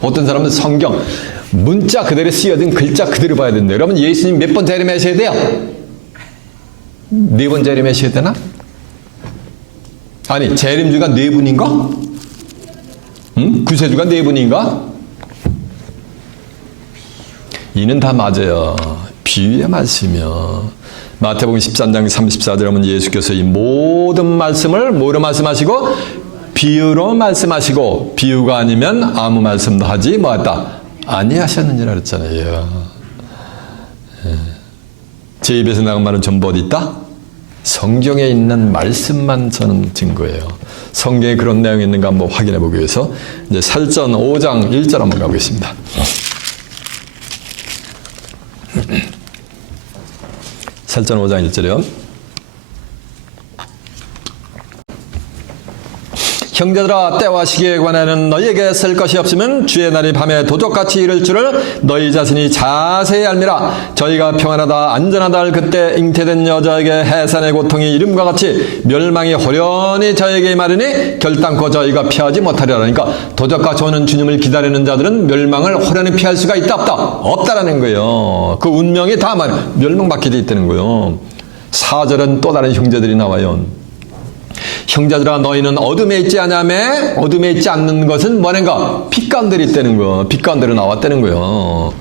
어떤 사람은 성경 문자 그대로 쓰여진 글자 그대로 봐야 된대. 그러면 예수님 몇 번 재림하셔야 돼요? 네 번 재림하셔야 되나? 아니 재림주가 네 분인가? 구세주가 네 분인가? 이는 다 맞아요. 비유의 말씀이요. 마태복음 13장 34절에 보면 예수께서 이 모든 말씀을 뭐로 말씀하시고? 비유로 말씀하시고 비유가 아니면 아무 말씀도 하지 뭐했다? 아니하셨느니라 그랬잖아요. 제 입에서 나간 말은 전부 어디 있다? 성경에 있는 말씀만 저는 증거예요. 성경에 그런 내용이 있는가 한번 확인해 보기 위해서 이제 살전 5장 1절 한번 가보겠습니다. 살전 5장 1절이요. 형제들아 때와 시기에 관하여는 너희에게 쓸 것이 없으면 주의 날이 밤에 도적같이 이를 줄을 너희 자신이 자세히 알미라. 저희가 평안하다 안전하다 할 그때 잉태된 여자에게 해산의 고통이 이름과 같이 멸망이 호련히 저에게 임하리니 결단코 저희가 피하지 못하리라. 그러니까 도적같이 오는 주님을 기다리는 자들은 멸망을 호련히 피할 수가 있다 없다? 없다라는 거예요. 그 운명이 다 멸망받게 돼 있다는 거예요. 4절은 또 다른 형제들이 나와요. 형제들아 너희는 어둠에 있지 않냐매 어둠에 있지 않는 것은 뭐는가? 빛 가운데 있다는 거. 빛 가운데로 나왔다는 거예요.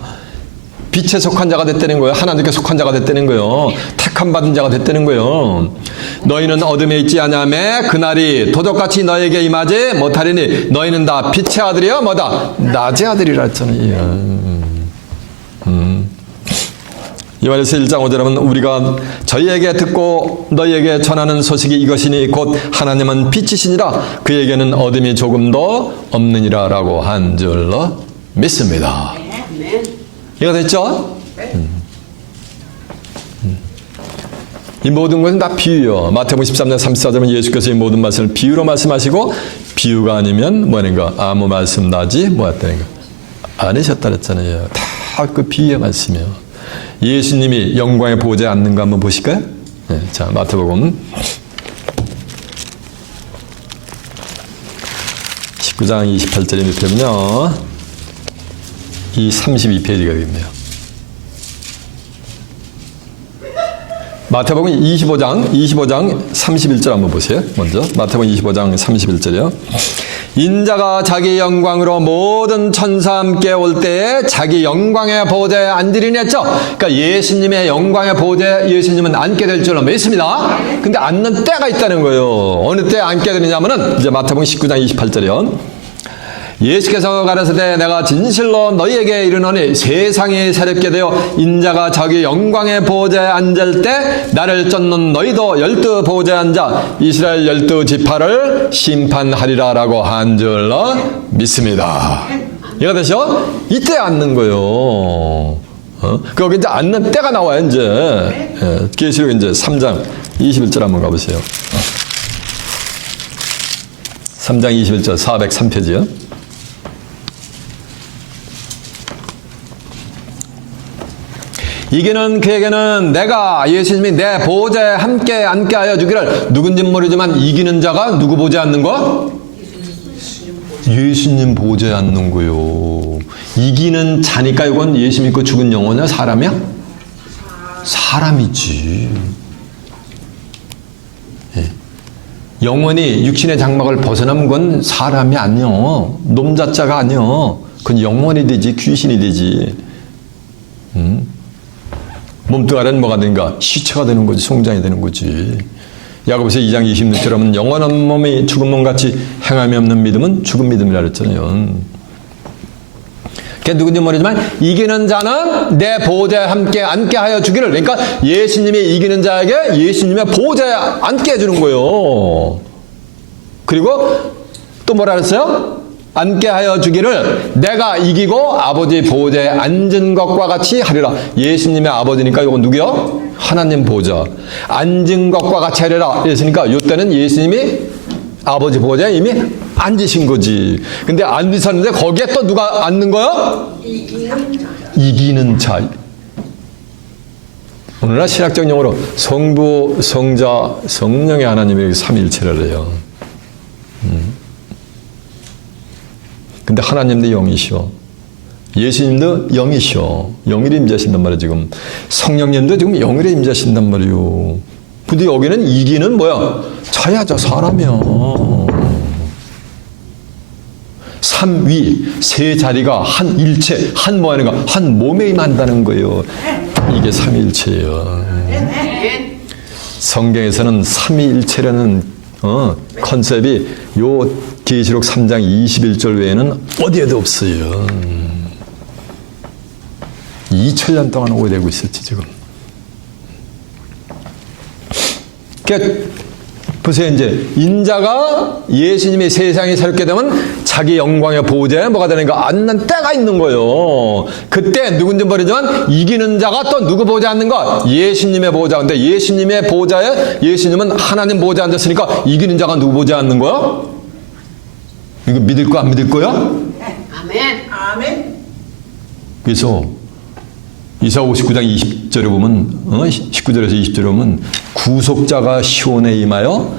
빛에 속한 자가 됐다는 거예요. 하나님께 속한 자가 됐다는 거예요. 택함 받은 자가 됐다는 거예요. 너희는 어둠에 있지 않냐매 그날이 도적같이 너에게 임하지 못하리니 너희는 다 빛의 아들이여 뭐다? 낮의 아들이라 했잖아요. 요한에서 1장 5절에 보면 우리가 저희에게 듣고 너희에게 전하는 소식이 이것이니 곧 하나님은 빛이시니라 그에게는 어둠이 조금도 없느니라 라고 한 줄로 믿습니다. 이거 됐죠? 이 모든 것은 다 비유요. 마태복음 13장 34절은 예수께서 이 모든 말씀을 비유로 말씀하시고 비유가 아니면 뭐는가? 아무 말씀 나지 뭐였다는가? 않으셨다 그랬잖아요. 다 그 비유의 말씀이요. 예수님이 영광의 보좌에 앉는 거 한번 보실까요? 네, 자, 마태복음 19장 28절에 밑에 보면요. 이 32페이지가 되겠네요. 마태복음 25장 31절 한번 보세요. 먼저 마태복음 25장 31절이요. 인자가 자기 영광으로 모든 천사와 함께 올 때에 자기 영광의 보좌에 앉으리니 했죠. 그러니까 예수님의 영광의 보좌에 예수님은 앉게 될 줄로 믿습니다. 근데 앉는 때가 있다는 거예요. 어느 때 앉게 되느냐면은 이제 마태복음 19장 28절이요. 예수께서 가라사대 내가 진실로 너희에게 이르노니 세상이 새롭게 되어 인자가 자기 영광의 보좌에 앉을 때 나를 쫓는 너희도 12 보좌에 앉아 이스라엘 12지파를 심판하리라 라고 한 줄로 믿습니다. 이해가 되죠? 이때 앉는 거예요. 거기 이제 앉는 때가 나와요. 이제 계시록 이제 3장 21절 한번 가보세요. 3장 21절 403페이지요. 이기는 그에게는 내가 예수님이 내 보좌에 함께 앉게 하여 주기를 누군지는 모르지만 이기는 자가 누구 보좌에 앉는 거? 예수님 보좌에 앉는 거요. 이기는 자니까 이건 예수 믿고 죽은 영혼이야? 사람이야? 사람이지. 예. 영혼이 육신의 장막을 벗어나면 그건 사람이 아니요. 놈자자가 아니요. 그건 영혼이 되지 귀신이 되지. 몸뚱아리는 뭐가 되는가? 시체가 되는 거지. 송장이 되는 거지. 야고보서 2장 26절은 영원한 몸이 죽은 몸같이 행함이 없는 믿음은 죽은 믿음이라 그랬잖아요. 그게 누군지 모르지만 이기는 자는 내 보좌에 함께 앉게 하여 주기를. 그러니까 예수님이 이기는 자에게 예수님의 보좌에 앉게 해주는 거예요. 그리고 또 뭐라 그랬어요? 앉게 하여 주기를 내가 이기고 아버지 보좌에 앉은 것과 같이 하리라. 예수님의 아버지니까 이건 누구요? 하나님 보좌. 앉은 것과 같이 하리라. 그랬으니까 이때는 예수님이 아버지 보좌에 이미 앉으신 거지. 근데 앉으셨는데 거기에 또 누가 앉는 거야? 이기는 자. 오늘날 신학적 용어로 성부, 성자, 성령의 하나님의 삼위일체를 해요. 근데 하나님도 영이시오. 예수님도 영이시오. 영일에 임재하신단 말이에요, 지금. 성령님도 지금 영일에 임재하신단 말이에요. 근데 여기는 이기는 뭐야? 자야, 저 사람이야. 삼위, 세 자리가 한 일체, 한 뭐 하는 가 한 몸에 임한다는 거예요. 이게 삼위일체예요. 성경에서는 삼위일체라는 컨셉이 요 계시록 3장 21절 외에는 어디에도 없어요. 2000년 동안 오해되고 있었지 지금. 그러니까 보세요. 이제 인자가 예수님이 세상이 새롭게 되면 자기 영광의 보좌에 뭐가 되는가? 앉는 때가 있는 거예요. 그때 누군지 모르지만 이기는 자가 또 누구 보좌에 앉는가? 예수님의 보좌인데 예수님의 보좌에 예수님은 하나님 보좌에 앉았으니까 이기는 자가 누구 보좌에 앉는 거야? 이거 믿을 거 안 믿을 거야? 아멘. 아멘. 그래서 이사야 59장 20절에 보면 19절에서 20절에 보면 구속자가 시온에 임하여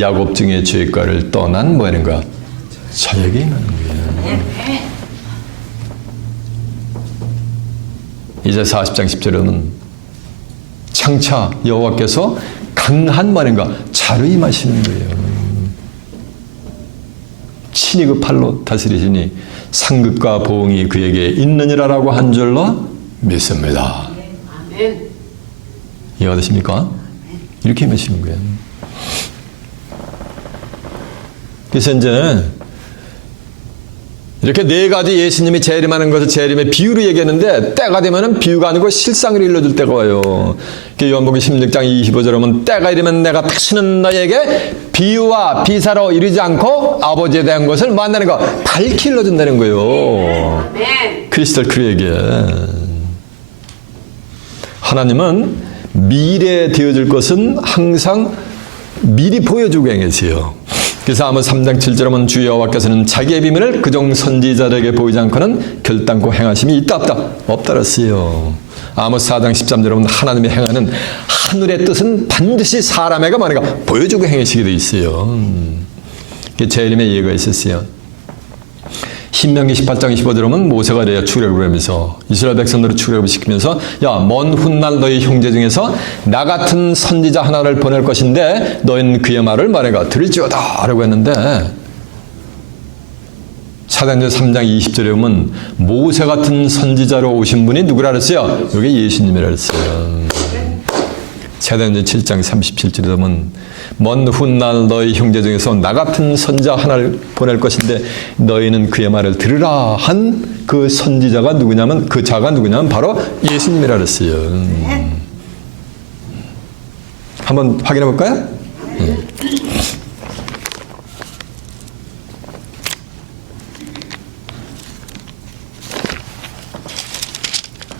야곱 중의 죄가를 떠난 뭐하는가? 자에게 임하는 거예요. 이제 40장 10절에 보면 장차 여호와께서 강한 뭐하는가? 자로 임하시는 거예요. 친히 그 팔로 다스리시니 상급과 보응이 그에게 있느니라라고 한 줄로 믿습니다. 아멘. 이해가 되십니까? 이렇게 믿으시는 거예요. 그래서 이제 이렇게 네 가지 예수님이 재림하는 것을 재림의 비유로 얘기했는데 때가 되면은 비유가 아니고 실상을 일러줄 때가 와요. 요한복음 16장 25절에 보면 때가 이르면 내가 다시는 너에게 비유와 비사로 이르지 않고 아버지에 대한 것을 만나는 거 밝히 일러준다는 거예요. 크리스탈 클리어에게. 하나님은 미래에 되어질 것은 항상 미리 보여주고 계세요. 그래서 아모스 3장 7절에 보면 주 여호와께서는 자기의 비밀을 그종 선지자들에게 보이지 않고는 결단코 행하심이 있다 없다? 없다 그랬어요. 아모스 4장 13절에 보면 하나님이 행하는 하늘의 뜻은 반드시 사람에게 뭐니까 보여주고 행하시게 돼 있어요. 재림의 예가 있었어요. 신명기 18장 25절에 보면 모세가 이래야 출애굽을 하면서 이스라엘 백성들을 출애굽을 시키면서 야, 먼 훗날 너희 형제 중에서 나 같은 선지자 하나를 보낼 것인데 너희는 그의 말을 말해가 들을지어다 라고 했는데 사도행전 3장 20절에 보면 모세 같은 선지자로 오신 분이 누구라 그랬어요? 여기 예수님이라 그랬어요. 사도행전 7장 37절에 보면 먼 훗날 너희 형제 중에서 나 같은 선지자 하나를 보낼 것인데 너희는 그의 말을 들으라 한 그 선지자가 누구냐면 그 자가 누구냐면 바로 예수님이라 그랬어요. 한번 확인해 볼까요?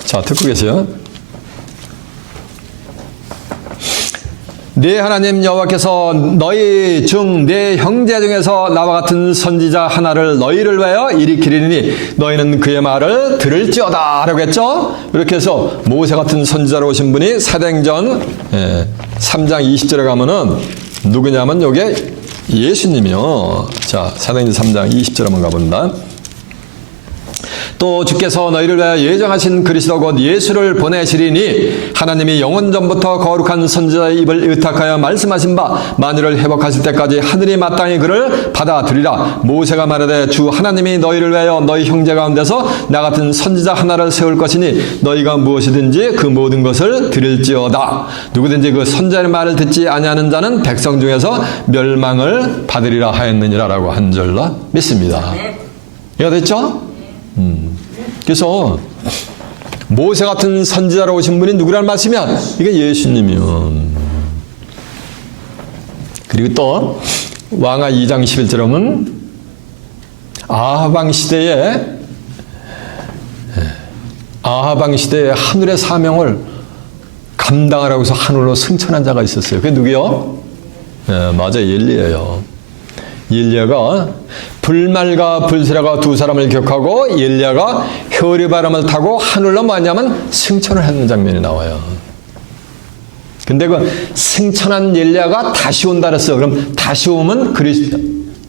자, 듣고 계세요? 네 하나님 여호와께서 너희 중 네 형제 중에서 나와 같은 선지자 하나를 너희를 위하여 일으키리니 너희는 그의 말을 들을지어다 라고 했죠. 이렇게 해서 모세 같은 선지자로 오신 분이 사도행전 3장 20절에 가면은 누구냐면 요게 예수님이요. 자, 사도행전 3장 20절 한번 가본다. 또 주께서 너희를 위하여 예정하신 그리스도 곧 예수를 보내시리니 하나님이 영원 전부터 거룩한 선지자의 입을 의탁하여 말씀하신 바 만유를 회복하실 때까지 하늘이 마땅히 그를 받아들이라. 모세가 말하되 주 하나님이 너희를 위하여 너희 형제 가운데서 나 같은 선지자 하나를 세울 것이니 너희가 무엇이든지 그 모든 것을 들을지어다. 누구든지 그 선지자의 말을 듣지 아니하는 자는 백성 중에서 멸망을 받으리라 하였느니라 라고 한 줄로 믿습니다. 이해가 됐죠? 그래서 모세 같은 선지자로 오신 분이 누구란 말씀이야? 이게 예수님이요. 그리고 또 왕하 2장 11절에 보면 아하방 시대에 하늘의 사명을 감당하라고 해서 하늘로 승천한 자가 있었어요. 그게 누구요? 맞아요. 엘리야예요. 엘리야가 불말과 불세라가 두 사람을 격하고 엘리야가 혈유바람을 타고 하늘로 뭐냐면 승천을 하는 장면이 나와요. 근데 그 승천한 엘리야가 다시 온다 그랬어요. 그럼 다시 오면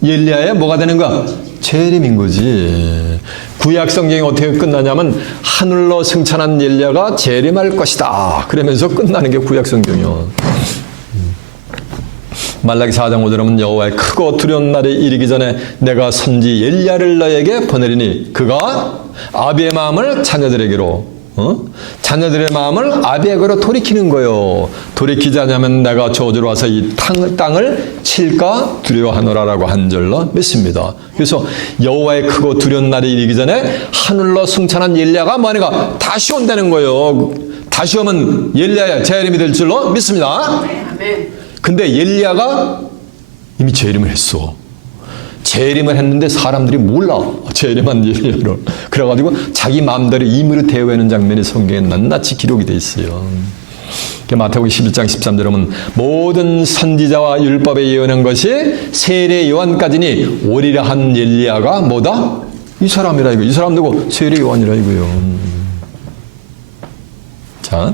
엘리야의 뭐가 되는 거야? 재림인 거지. 구약 성경이 어떻게 끝나냐면 하늘로 승천한 엘리야가 재림할 것이다. 그러면서 끝나는 게 구약 성경이요. 말라기 4장 5절에 보면 여호와의 크고 두려운 날이 이르기 전에 내가 선지 엘리야를 너에게 보내리니 그가 아비의 마음을 자녀들에게로 자녀들의 마음을 아비에게로 돌이키는 거요. 돌이키지 않으면 내가 저주로 와서 이 땅을 칠까 두려워하노라라고 한 줄로 믿습니다. 그래서 여호와의 크고 두려운 날이 이르기 전에 하늘로 승천한 엘리야가 뭐하니까 다시 온다는 거예요. 다시 오면 엘리야의 재림이 될 줄로 믿습니다. 아멘. 근데 엘리야가 이미 재림을 했어. 재림을 했는데 사람들이 몰라. 재림한 엘리야를. 그래가지고 자기 마음대로 임의로 대우하는 장면이 성경에 낱낱이 기록이 돼 있어요. 마태복음 11장 13절에 보면 모든 선지자와 율법에 예언한 것이 세례 요한까지니 오리라 한 엘리야가 뭐다? 이 사람이라 이거. 이 사람 누구? 세례 요한이라 이거요. 자,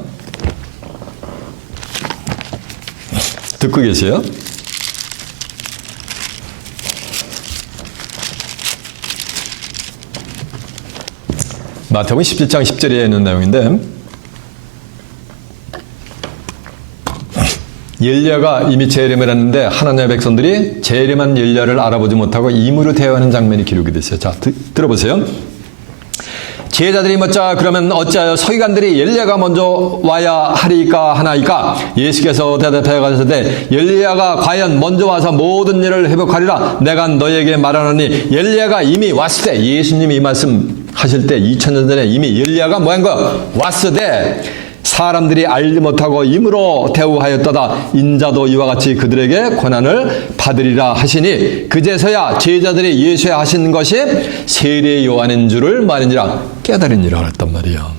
듣고 계세요? 마태복음 17장 10절에 있는 내용인데 엘리야가 이미 재림을 했는데 하나님의 백성들이 재림한 엘리야를 알아보지 못하고 임의로 대하는 장면이 기록이 됐어요. 자, 들어보세요. 제자들이 묻자 그러면 어찌하여 서기관들이 엘리야가 먼저 와야 하리까 하나이까? 예수께서 대답하여 가시되 엘리야가 과연 먼저 와서 모든 일을 회복하리라 내가 너희에게 말하노니 엘리야가 이미 왔을 때 예수님이 이 말씀 하실 때 2000년 전에 이미 엘리야가 뭐한 거야? 왔을 때 사람들이 알지 못하고 임으로 대우하였도다. 인자도 이와 같이 그들에게 고난을 받으리라 하시니 그제서야 제자들이 예수에 하신 것이 세례 요한인 줄을 말인지라 깨달으니라 그랬단 말이야.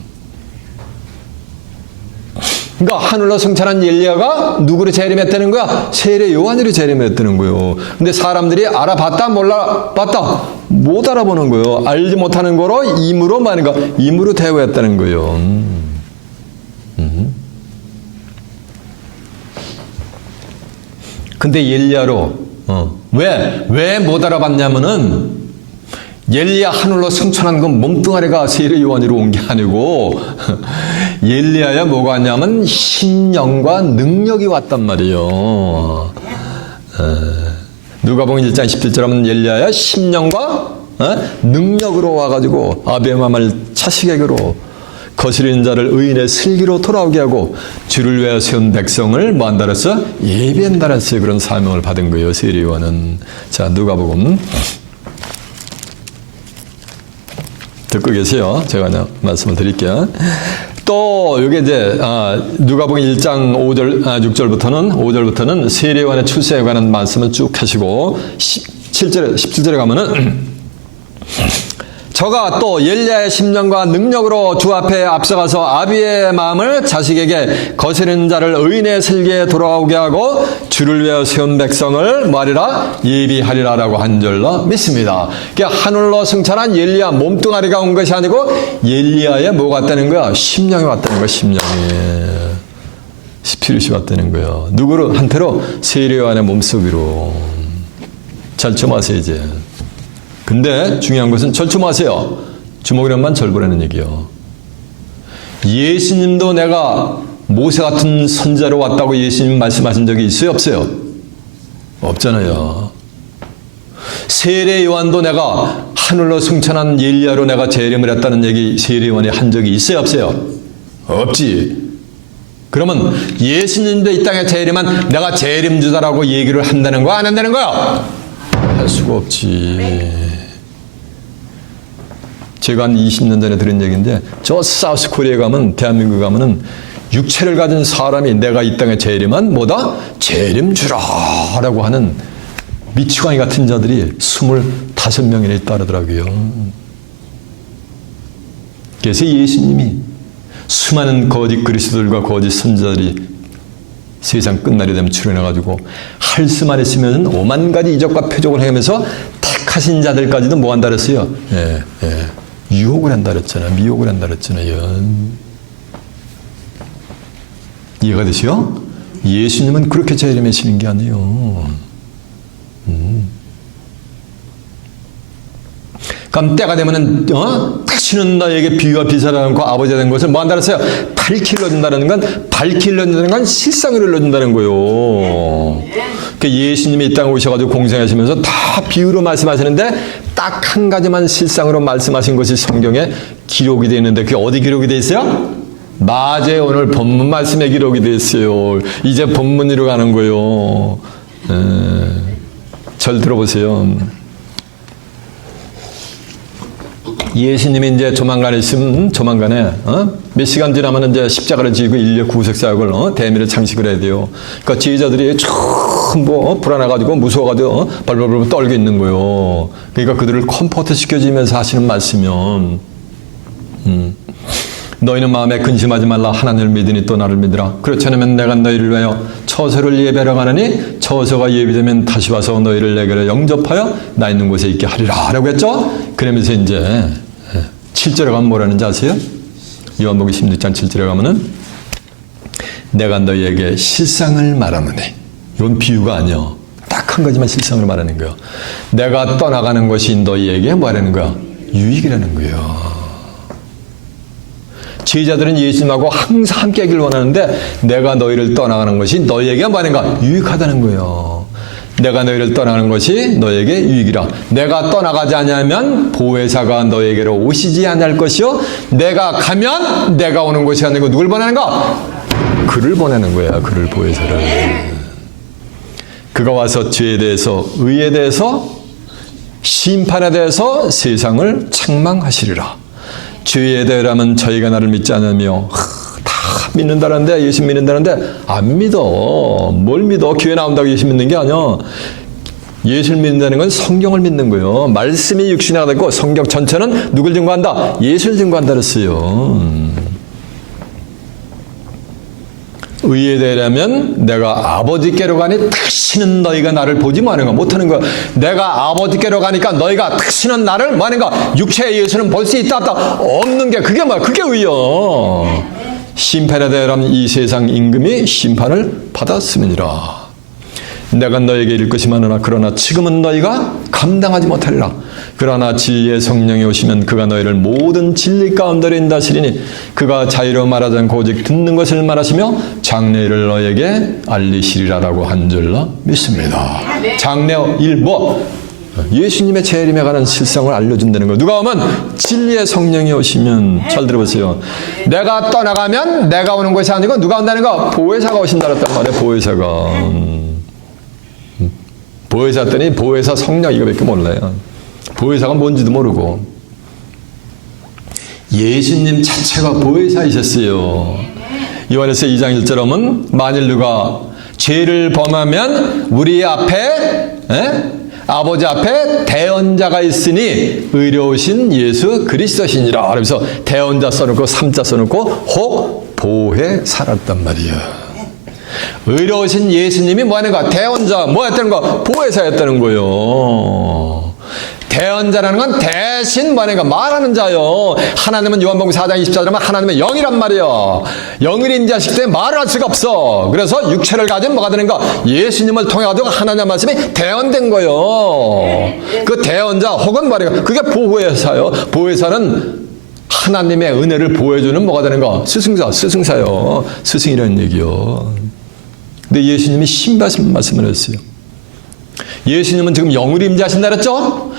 그러니까 하늘로 승천한 엘리야가 누구로 재림했다는 거야? 세례 요한으로 재림했다는 거예요. 근데 사람들이 알아봤다 몰라봤다 못 알아보는 거예요. 알지 못하는 거로 임으로 말인가 임으로 대우했다는 거예요. 근데 엘리야로 왜 못 알아봤냐면은 엘리야 하늘로 승천한 건 몸뚱아리가 세례 요한으로 온 게 아니고 엘리야야 뭐가 왔냐면 신령과 능력이 왔단 말이에요. 누가복음 1장 17절 하면 엘리야야 신령과 능력으로 와가지고 아비마말 차시객으로 거스리는 자를 의인의 슬기로 돌아오게 하고 주를 위하여 세운 백성을 뭐 한다 그랬어? 예비한다 그랬어요. 그런 사명을 받은 거예요. 세례 요한은. 자, 누가복음 듣고 계세요. 제가 그냥 말씀을 드릴게요. 또 이게 이제 누가복음 1장 5절부터는 세례 요한의 출세에 관한 말씀을 쭉 하시고 17절에 가면은 저가 또 엘리야의 심령과 능력으로 주 앞에 앞서가서 아비의 마음을 자식에게 거스르는 자를 의인의 슬기에 돌아오게 하고 주를 위하여 세운 백성을 뭐하리라? 예비하리라라고 한 줄로 믿습니다. 그러니까 하늘로 승천한 엘리야 몸뚱아리가 온 것이 아니고 엘리야의 뭐가 왔다는 거야? 심령이 왔다는 거야. 심령이. 스피릿이 왔다는 거야. 누구로? 한테로? 세례 요한의 몸속으로. 잘 점하세요 이제. 근데 중요한 것은 절충하세요. 주먹이란만 절보라는 얘기요. 예수님도 내가 모세 같은 선자로 왔다고 예수님 말씀하신 적이 있어요? 없어요? 없잖아요. 세례 요한도 내가 하늘로 승천한 엘리야로 내가 재림을 했다는 얘기 세례 요한이 한 적이 있어요? 없어요? 없지. 그러면 예수님도 이 땅에 재림한 내가 재림주자라고 얘기를 한다는 거야? 안 한다는 거야? 할 수가 없지. 제가 한 20년 전에 들은 얘기인데 저 사우스 코리아에 가면 대한민국 가면은 육체를 가진 사람이 내가 이 땅에 재림한 뭐다? 재림주라라고 하는 미치광이 같은 자들이 25명이나 있다더라고요. 그래서 예수님이 수많은 거짓 그리스도들과 거짓 선자들이 세상 끝날이 되면 출현해가지고 할 수만 있으면 5만 가지 이적과 표적을 행하면서 택하신 자들까지도 뭐 한다 그랬어요? 유혹을 한다 그랬잖아. 미혹을 한다 그랬잖아요. 이해가 되시오? 예수님은 그렇게 재림하시는 게 아니에요. 그럼 때가 되면은 다시는 너에게 비유와 비사를 않고 아버지가 된 것을 뭐 한다 그랬어요? 밝히 일러준다는 건 밝히 일러준다는 건 실상을 일러준다는 거예요. 그러니까 예수님이 이 땅에 오셔가지고 공생하시면서 다 비유로 말씀하시는데 딱 한 가지만 실상으로 말씀하신 것이 성경에 기록이 되어 있는데 그게 어디 기록이 되어 있어요? 맞아요. 오늘 본문 말씀에 기록이 되어 있어요. 이제 본문으로 가는 거예요. 절 들어보세요. 예수님이 이제 조만간에 있으면 조만간에 몇 시간 지나면 이제 십자가를 지고 인류 구속 사역을 대미를 장식을 해야 돼요. 그러니까 지휘자들이 전부 불안해가지고 무서워가지고 발발발 떨고 있는 거예요. 그러니까 그들을 컴포트 시켜주면서 하시는 말씀이면 너희는 마음에 근심하지 말라. 하나님을 믿으니 또 나를 믿으라. 그렇지 않으면 내가 너희를 위하여 처소를 예배하러 가느니 처소가 예비되면 다시 와서 너희를 내게로 영접하여 나 있는 곳에 있게 하리라 라고 했죠. 그러면서 이제 7절에 가면 뭐라는지 아세요? 요한복음 16장 7절에 가면은 내가 너희에게 실상을 말하노니 이건 비유가 아니야. 딱 한 가지만 실상으로 말하는 거야. 내가 떠나가는 것이 너희에게 뭐라는 거야? 유익이라는 거예요. 제자들은 예수님하고 항상 함께 하기를 원하는데 내가 너희를 떠나가는 것이 너희에게 뭐하는가? 유익하다는 거예요. 내가 너희를 떠나가는 것이 너희에게 유익이라. 내가 떠나가지 않으면 보혜사가 너희에게로 오시지 않을 것이요 내가 가면 내가 오는 것이 아니고 누굴 보내는가? 그를 보내는 거야. 그를 보혜사를. 그가 와서 죄에 대해서 의에 대해서 심판에 대해서 세상을 책망하시리라. 죄에 대하면 저희가 나를 믿지 않으며 다 믿는다는데 예수 믿는다는데 안 믿어. 뭘 믿어? 교회 나온다고 예수 믿는 게 아니야. 예수를 믿는다는 건 성경을 믿는 거예요. 말씀이 육신화가 됐고 성경 전체는 누굴 증거한다? 예수를 증거한다 그랬어요. 의뢰되려면 내가 아버지께로 가니 다시는 너희가 나를 보지 못하는 거야. 내가 아버지께로 가니까 너희가 다시는 나를 육체에 의해서는 볼 수 있다 없다 없는 게 그게 뭐야? 그게 의여. 심판에 대하여 이 세상 임금이 심판을 받았음이니라. 내가 너에게 이를 것이 많으나 그러나 지금은 너희가 감당하지 못하리라. 그러나 진리의 성령이 오시면 그가 너희를 모든 진리 가운데로 인도하시리니 그가 자유로 말하지 않고 오직 듣는 것을 말하시며 장래일을 너에게 알리시리라라고 한 줄로 믿습니다. 장래 일 예수님의 재림에 관한 실상을 알려준다는 거예요. 누가 오면 진리의 성령이 오시면 잘 들어보세요. 내가 떠나가면 내가 오는 것이 아니고 누가 온다는 거? 보혜사가 오신다 그랬단 말이에요. 보혜사 했더니 보혜사 성령 이거밖에 몰라요. 보혜사가 뭔지도 모르고 예수님 자체가 보혜사이셨어요. 요한일서 2장 1절 하면 만일 누가 죄를 범하면 우리 앞에 아버지 앞에 대언자가 있으니 의로우신 예수 그리스도시니라. 그래서 대언자 써놓고 3자 써놓고 혹 보혜사랐단 말이에요. 의로우신 예수님이 뭐 하는 거야? 대언자, 뭐 했다는 거야? 보혜사였다는 거예요. 대언자라는 건 대신 뭐 하는 거야? 말하는 자요. 하나님은 요한복음 4장 24절에 하나님은 영이란 말이에요. 영인 자식 때문에 말을 할 수가 없어. 그래서 육체를 가진 뭐가 되는가? 예수님을 통해 가지고 하나님의 말씀이 대언된 거예요. 그 대언자 혹은 말이야. 그게 보혜사요. 보혜사는 하나님의 은혜를 보여주는 뭐가 되는가? 스승사요. 스승이라는 얘기요. 근데 예수님이 신바신 말씀을 했어요. 예수님은 지금 영을 임재하신다 그랬죠?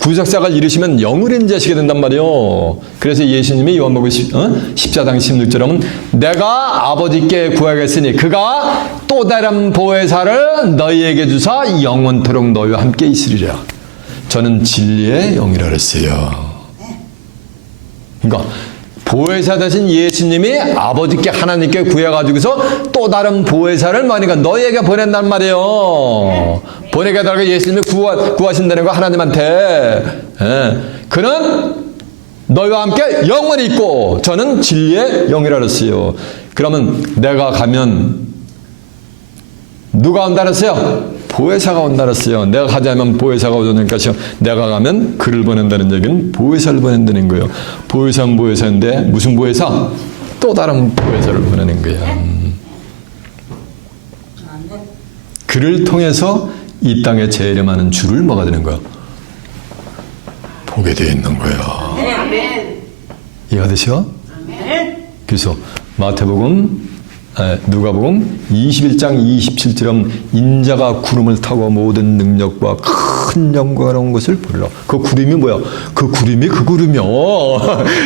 구속사가 이르시면 영을 임재하시게 된단 말이에요. 그래서 예수님이 요한복음 14장 16절에 하면 내가 아버지께 구하겠으니 그가 또 다른 보혜사를 너희에게 주사 영원토록 너희와 함께 있으리라. 저는 진리의 영이라 그랬어요. 그러니까 보혜사 대신 예수님이 아버지께 하나님께 구해가지고서 또 다른 보혜사를 너희에게 보낸단 말이에요. 보내게 달라고 예수님이 구하신다는 거 하나님한테. 그는 너희와 함께 영원히 있고 저는 진리의 영이라 그랬어요. 그러면 내가 가면 누가 온다 그랬어요? 보혜사가 온다 그랬어요. 내가 가지 않으면 보혜사가 오니까 내가 가면 그를 보낸다는 얘기는 보혜사를 보낸다는 거예요. 보혜사는 보혜사인데 무슨 보혜사? 또 다른 보혜사를 보내는 거야. 그를 통해서 이 땅에 재림하는 주를 뭐가 되는 거야? 보게 되어 있는 거야. 이해가 되시오? 그래서 마태복음 누가복음 21장 27절은 인자가 구름을 타고 모든 능력과 큰 영광스러운 것을 보리라. 그 구름이 뭐야? 그 구름이요.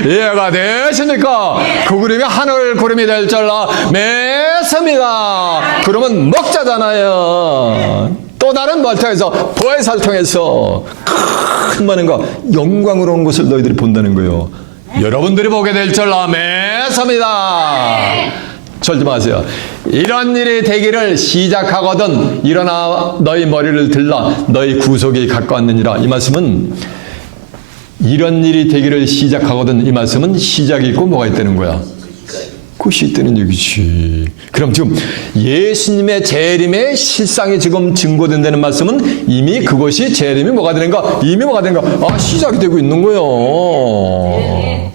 이해가 되십니까? 그 구름이 하늘 구름이 될 줄로 믿습니다. 구름은 목자잖아요. 또 다른 뭘 통해서 보혜사를 통해서 큰 많은가 영광스러운 것을 너희들이 본다는 거예요. 여러분들이 보게 될 줄로 믿습니다. 절지 마세요. 이런 일이 되기를 시작하거든 일어나 너희 머리를 들라 너희 구속이 가까웠느니라. 이 말씀은 이런 일이 되기를 시작하거든 이 말씀은 시작이 있고 뭐가 있다는 거야? 그것이 있다는 얘기지. 그럼 지금 예수님의 재림의 실상이 지금 증거된다는 말씀은 이미 그것이 재림이 뭐가 되는가? 이미 뭐가 되는가? 시작이 되고 있는 거예요.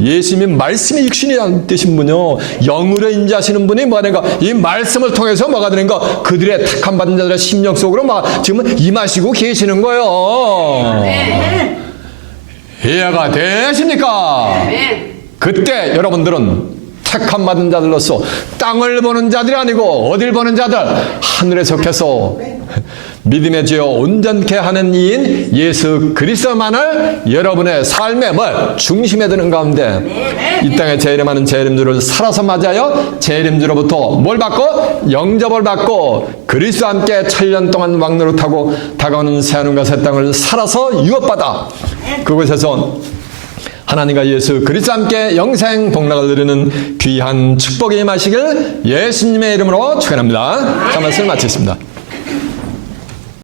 예수님이 말씀이 육신이 되신 분이요. 영으로 임재하시는 분이 뭐하는가? 이 말씀을 통해서 뭐가 되는가? 그들의 택함 받은 자들의 심령 속으로 지금 임하시고 계시는 거예요. 이해가 되십니까? 그때 여러분들은 택함 받은 자들로서 땅을 보는 자들이 아니고 어딜 보는 자들? 하늘에 속해서 믿음의 죄어 온전케 하는 이인 예수 그리스도만을 여러분의 삶의 중심에 드는 가운데 이 땅에 재림하는 재림주를 살아서 맞아요. 재림주로부터 뭘 받고? 영접을 받고 그리스도와 함께 1000년 동안 왕노릇하고 다가오는 새하늘과 새 땅을 살아서 유업받아 그곳에서 하나님과 예수 그리스도와 함께 영생 복락을 누리는 귀한 축복이 임하시길 예수님의 이름으로 축원합니다. 자, 말씀을 마치겠습니다.